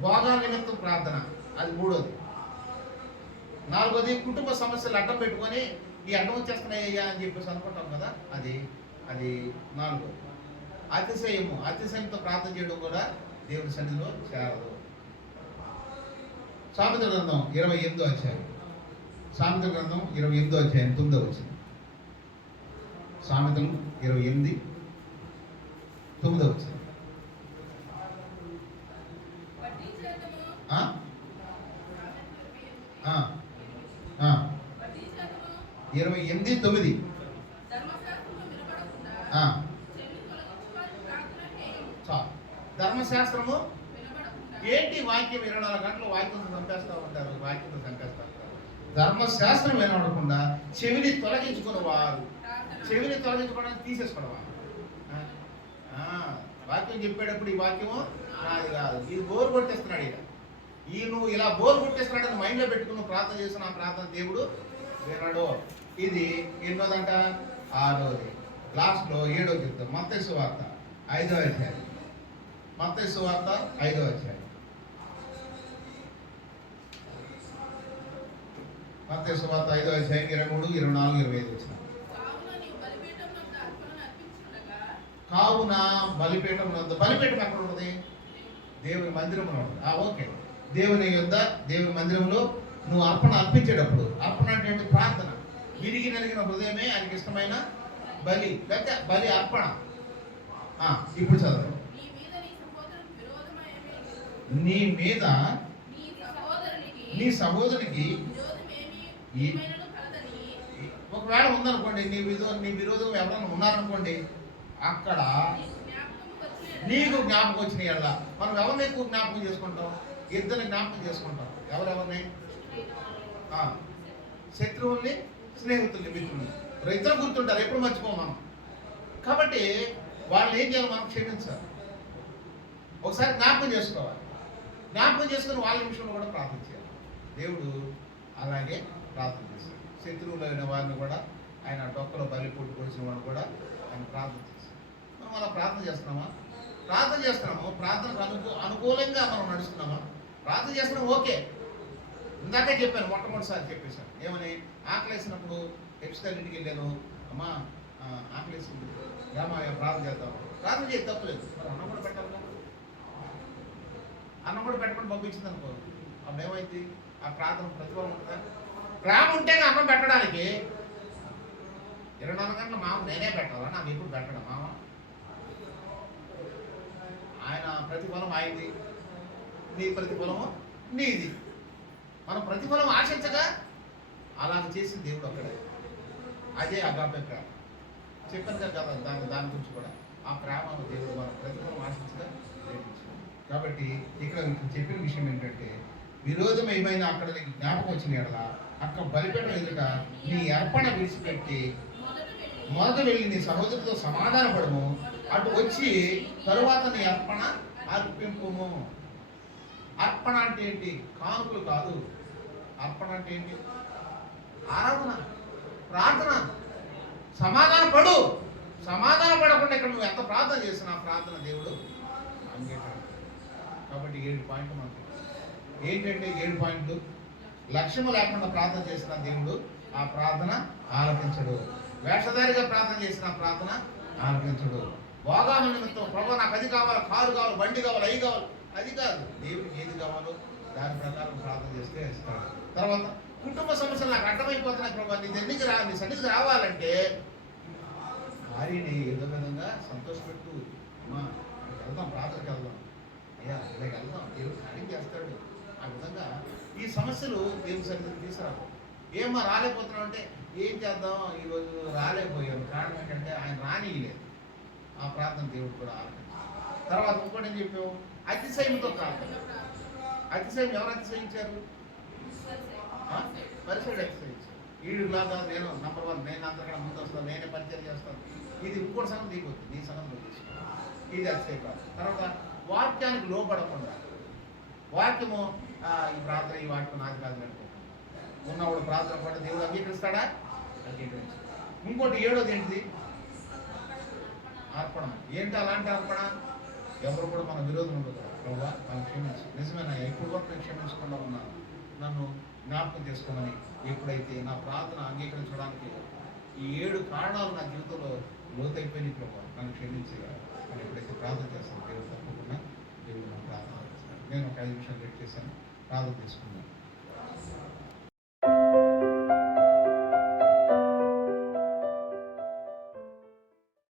భోగాల నిమిత్తం ప్రార్థన, అది 3వది. 4వది కుటుంబ సమస్యలు అడ్డం పెట్టుకొని ఈ అడ్డం వచ్చేస్తున్నాయ్యా అని చెప్పేసి అనుకుంటాం కదా, అది 4వది. అతిశయంతో ప్రార్థన చేయడం కూడా దేవుడి సన్నిధిలో చేరదు. సామెతల గ్రంథం 28వ అధ్యాయం, సామెతల గ్రంథం 28వ అధ్యాయం 9వ వచనం. సామెతలు 28, 9వ వచనం. వడ్డీ చేతము ఆ? ఆ, ఆ, వడ్డీ చేతము 28:9. ధర్మశాస్త్రము వినబడకుండా ఆ, చెవి తొలగించువారి ప్రార్థన హేయము. చాలు. ధర్మశాస్త్రము వినబడకుండా ఏంటి? వాక్యం 24 గంటలు వాక్యంతో చంపేస్తూ ఉంటారు, వాక్యంతో చంపేస్తూ ఉంటారు. ధర్మశాస్త్రం వినబడకుండా చెవిని తొలగించుకున్న వారు, ప్రార్థన చెవిని తొలగించుకోవడానికి తీసేసుకోవడం. వాక్యం చెప్పేటప్పుడు ఈ వాక్యము నాది కాదు, ఇది బోర్ కొట్టేస్తున్నాడు. ఈ నువ్వు ఇలా బోర్ కొట్టేస్తున్నాడని మైండ్లో పెట్టుకుని ప్రార్థన చేసిన ఆ ప్రార్థన దేవుడు వినడు. ఇది ఎన్నోదంట? 6వది. లాస్ట్లో 7వ చెప్తాం. మత్తయి సువార్త 5వ అధ్యాయం. మత్తయి సువార్త 5వ అధ్యాయం. మత్తయి సువార్త 5వ అధ్యాయం 23, 24, 25 వచ్చిన. కావున నీవు బలిపీఠం వద్ద అర్పణను అర్పించుండగా కావున బలిపీఠం వద్ద, బలిపీఠం ఎక్కడ ఉన్నది? దేవుని మందిరంలో ఉంటుంది. ఓకే, దేవుని యొద్ద, దేవుని మందిరంలో నువ్వు అర్పణ అర్పించేటప్పుడు, అర్పణ అంటే ఏంటి? ప్రార్థన. విరిగి నలిగిన హృదయమే ఆయనకి ఇష్టమైన బలి, లేకపోతే బలి అర్పణ. ఇప్పుడు చదవండి. నీ మీద నీ సహోదరునికి విరోధమేమి నీ మీద నీ సహోదరునికి విరోధమేమి ఏమైనను కలదని ఒకవేళ ఉందనుకోండి, నీ విరోధం ఎవరైనా ఉన్నారనుకోండి, అక్కడ నీకు జ్ఞాపకం వచ్చిన ఎడల మనం ఎవరిని ఎక్కువ జ్ఞాపకం చేసుకుంటాం? ఇద్దరిని జ్ఞాపకం చేసుకుంటాం. ఎవరెవరిని? శత్రువుల్ని, స్నేహితుల్ని, మిత్రుల్ని. ఇద్దరు గుర్తుంటారు, ఎప్పుడు మర్చిపోం మనం. కాబట్టి వాళ్ళు ఏం చేయాలి? మనం క్షమించాలి. ఒకసారి జ్ఞాపకం చేసుకోవాలి. జ్ఞాపకం చేసుకుని వాళ్ళ విషయంలో కూడా ప్రార్థన చేయాలి. దేవుడు అలాగే ప్రార్థన చేశాడు. శత్రువులైన వారిని కూడా ఆయన డొక్కలో బలిపోటు పొడిచిన వాడిని కూడా ఆయన ప్రార్థన చేశాడు. మనం అలా ప్రార్థన చేస్తున్నామా? ప్రార్థనకు అనుకూలంగా మనం నడుస్తున్నామా? ప్రార్థన చేస్తున్నాం, ఓకే. ఇందాకే చెప్పాను, మొట్టమొదటిసారి చెప్పేశాను. ఏమని? ఆకలేసినప్పుడు ఎప్సితల్ ఇంటికి వెళ్ళాను, అమ్మా ఆకలేసింది, రామయ్య ప్రార్థన చేద్దాం. ప్రార్థన చేసి తప్పులేదు. మరి అన్నం కూడా పెట్టాలి కదా. అన్నం కూడా పెట్టకుండా పంపించింది అనుకో, అప్పుడు ఏమైంది? ఆ ప్రార్థన ప్రతిఫలం ఉంటుందా? ప్రేమ ఉంటేనే అన్నం పెట్టడానికి. 24 గంటల మామ నేనే పెట్టాలా? నాకు ఎప్పుడు పెట్టడం మామ? ఆయన ప్రతిఫలం ఆయనది, నీ ప్రతిఫలము నీది. మనం ప్రతిఫలం ఆశించగా అలాగ చేసిన దేవుడు అక్కడే. అదే అగాపే ప్రేమ. చెప్పాను కదా దాని గురించి కూడా. ఆ ప్రేమను దేవుడు మన ప్రతిఫలం ఆశించగా ప్రేమించాడు. కాబట్టి ఇక్కడ చెప్పిన విషయం ఏంటంటే, విరోధం ఏమైనా అక్కడ నీకు జ్ఞాపకం వచ్చిన ఎడల అక్కడ బలిపీఠం ఎదుట నీ అర్పణ విడిచిపెట్టి మొదట వెళ్ళి నీ సహోదరుతో సమాధానపడము, అటు వచ్చి తరువాత నీ అర్పణ అర్పింపుము. అర్పణ అంటే ఏంటి? కానుకలు కాదు. అర్పణ అంటే ఏంటి? ఆరాధన, ప్రార్థన. సమాధాన పడకుండా ఇక్కడ నువ్వు ఎంత ప్రార్థన చేసినా ప్రార్థన దేవుడు అంగీకరించాడు. కాబట్టి 7 పాయింట్లు మనకు ఏంటంటే, 7 పాయింట్లు. లక్ష్యము లేకుండా ప్రార్థన చేసిన దేవుడు ఆ ప్రార్థన ఆలకించడు. వేషధారిగా ప్రార్థన చేసిన ప్రార్థన ఆలకించడు. భోగాల నిమిత్తం, ప్రభు నాకు అది కావాలి, కారు కావాలి, బండి కావాలి, అవి కావాలి, అది కాదు. దేవుడికి ఏది కావాలో దాని ప్రకారం ప్రార్థన చేస్తే ఇస్తాడు. తర్వాత కుటుంబ సమస్యలు నాకు అడ్డమైపోతున్నాయి ప్రభు, నీ సన్నిధికి రావాలంటే భార్యని ఏదో విధంగా సంతోషపెట్టు. అమ్మా వెళ్దాం, ప్రార్థనకి వెళ్దాం, అయ్యా ఇలాగ వెళ్దాం, దేవుడు కార్యం చేస్తాడు. ఆ విధంగా ఈ సమస్యలు దేవుని సన్నిధికి తీసుకురావు. ఏమో రాలేకపోతున్నావు అంటే, ఏం చేద్దాం, ఈరోజు రాలేకపోయాను. కారణం ఏంటంటే ఆయన రానియలేదు. ఆ ప్రార్థన దేవుడు కూడా ఆలకించాడు. తర్వాత ఇంకోటి ఏం చెప్పావు? అతిశయంతో ప్రార్థన. అతిశయం ఎవరు అతిశయించారు? పరిచయం అతిశయించారు. వీడిలాగా నేను నంబర్ 1, నేను అంతకన్నా ముందు వస్తాను, నేనే పరిచయం చేస్తాను. ఇది ఇంకోటి సంగతి నీకు వద్దు, నీ సంగతి నువ్వు తీసుకో. ఇది అతిశయపాటు. తర్వాత వాక్యానికి లోపడకుండా, వాక్యము ఈ ప్రార్థన ఈ వాక్యం నాది కాదు అనుకోకుండా ఉన్నవాడు ప్రార్థన పడి దేవుడు అంగీకరిస్తాడా? అంగీకరించాడు. ఇంకోటి ఏడోది ఏంటిది? అర్పణ. ఏంటి అలాంటి అర్పణ? ఎవరు కూడా మన విరోధం ఉండదు. ప్రభావ మనం క్షమించు, నిజమేనా ఇప్పుడు వరకు నేను క్షమించకుండా ఉన్నాను, నన్ను జ్ఞాపకం చేసుకోమని ఎప్పుడైతే నా ప్రార్థన అంగీకరించడానికి ఈ 7 కారణాలు నా జీవితంలో లోతైపోయినాయి, ప్రభావ నన్ను క్షమించేగా అని ఎప్పుడైతే ప్రార్థన చేస్తాను, దేవుడు తప్పకుండా దేవుడు నా ప్రార్థన చేస్తాను. నేను ఒక 5 నిమిషాలు వెయిట్ చేశాను, ప్రార్థన చేసుకున్నాను.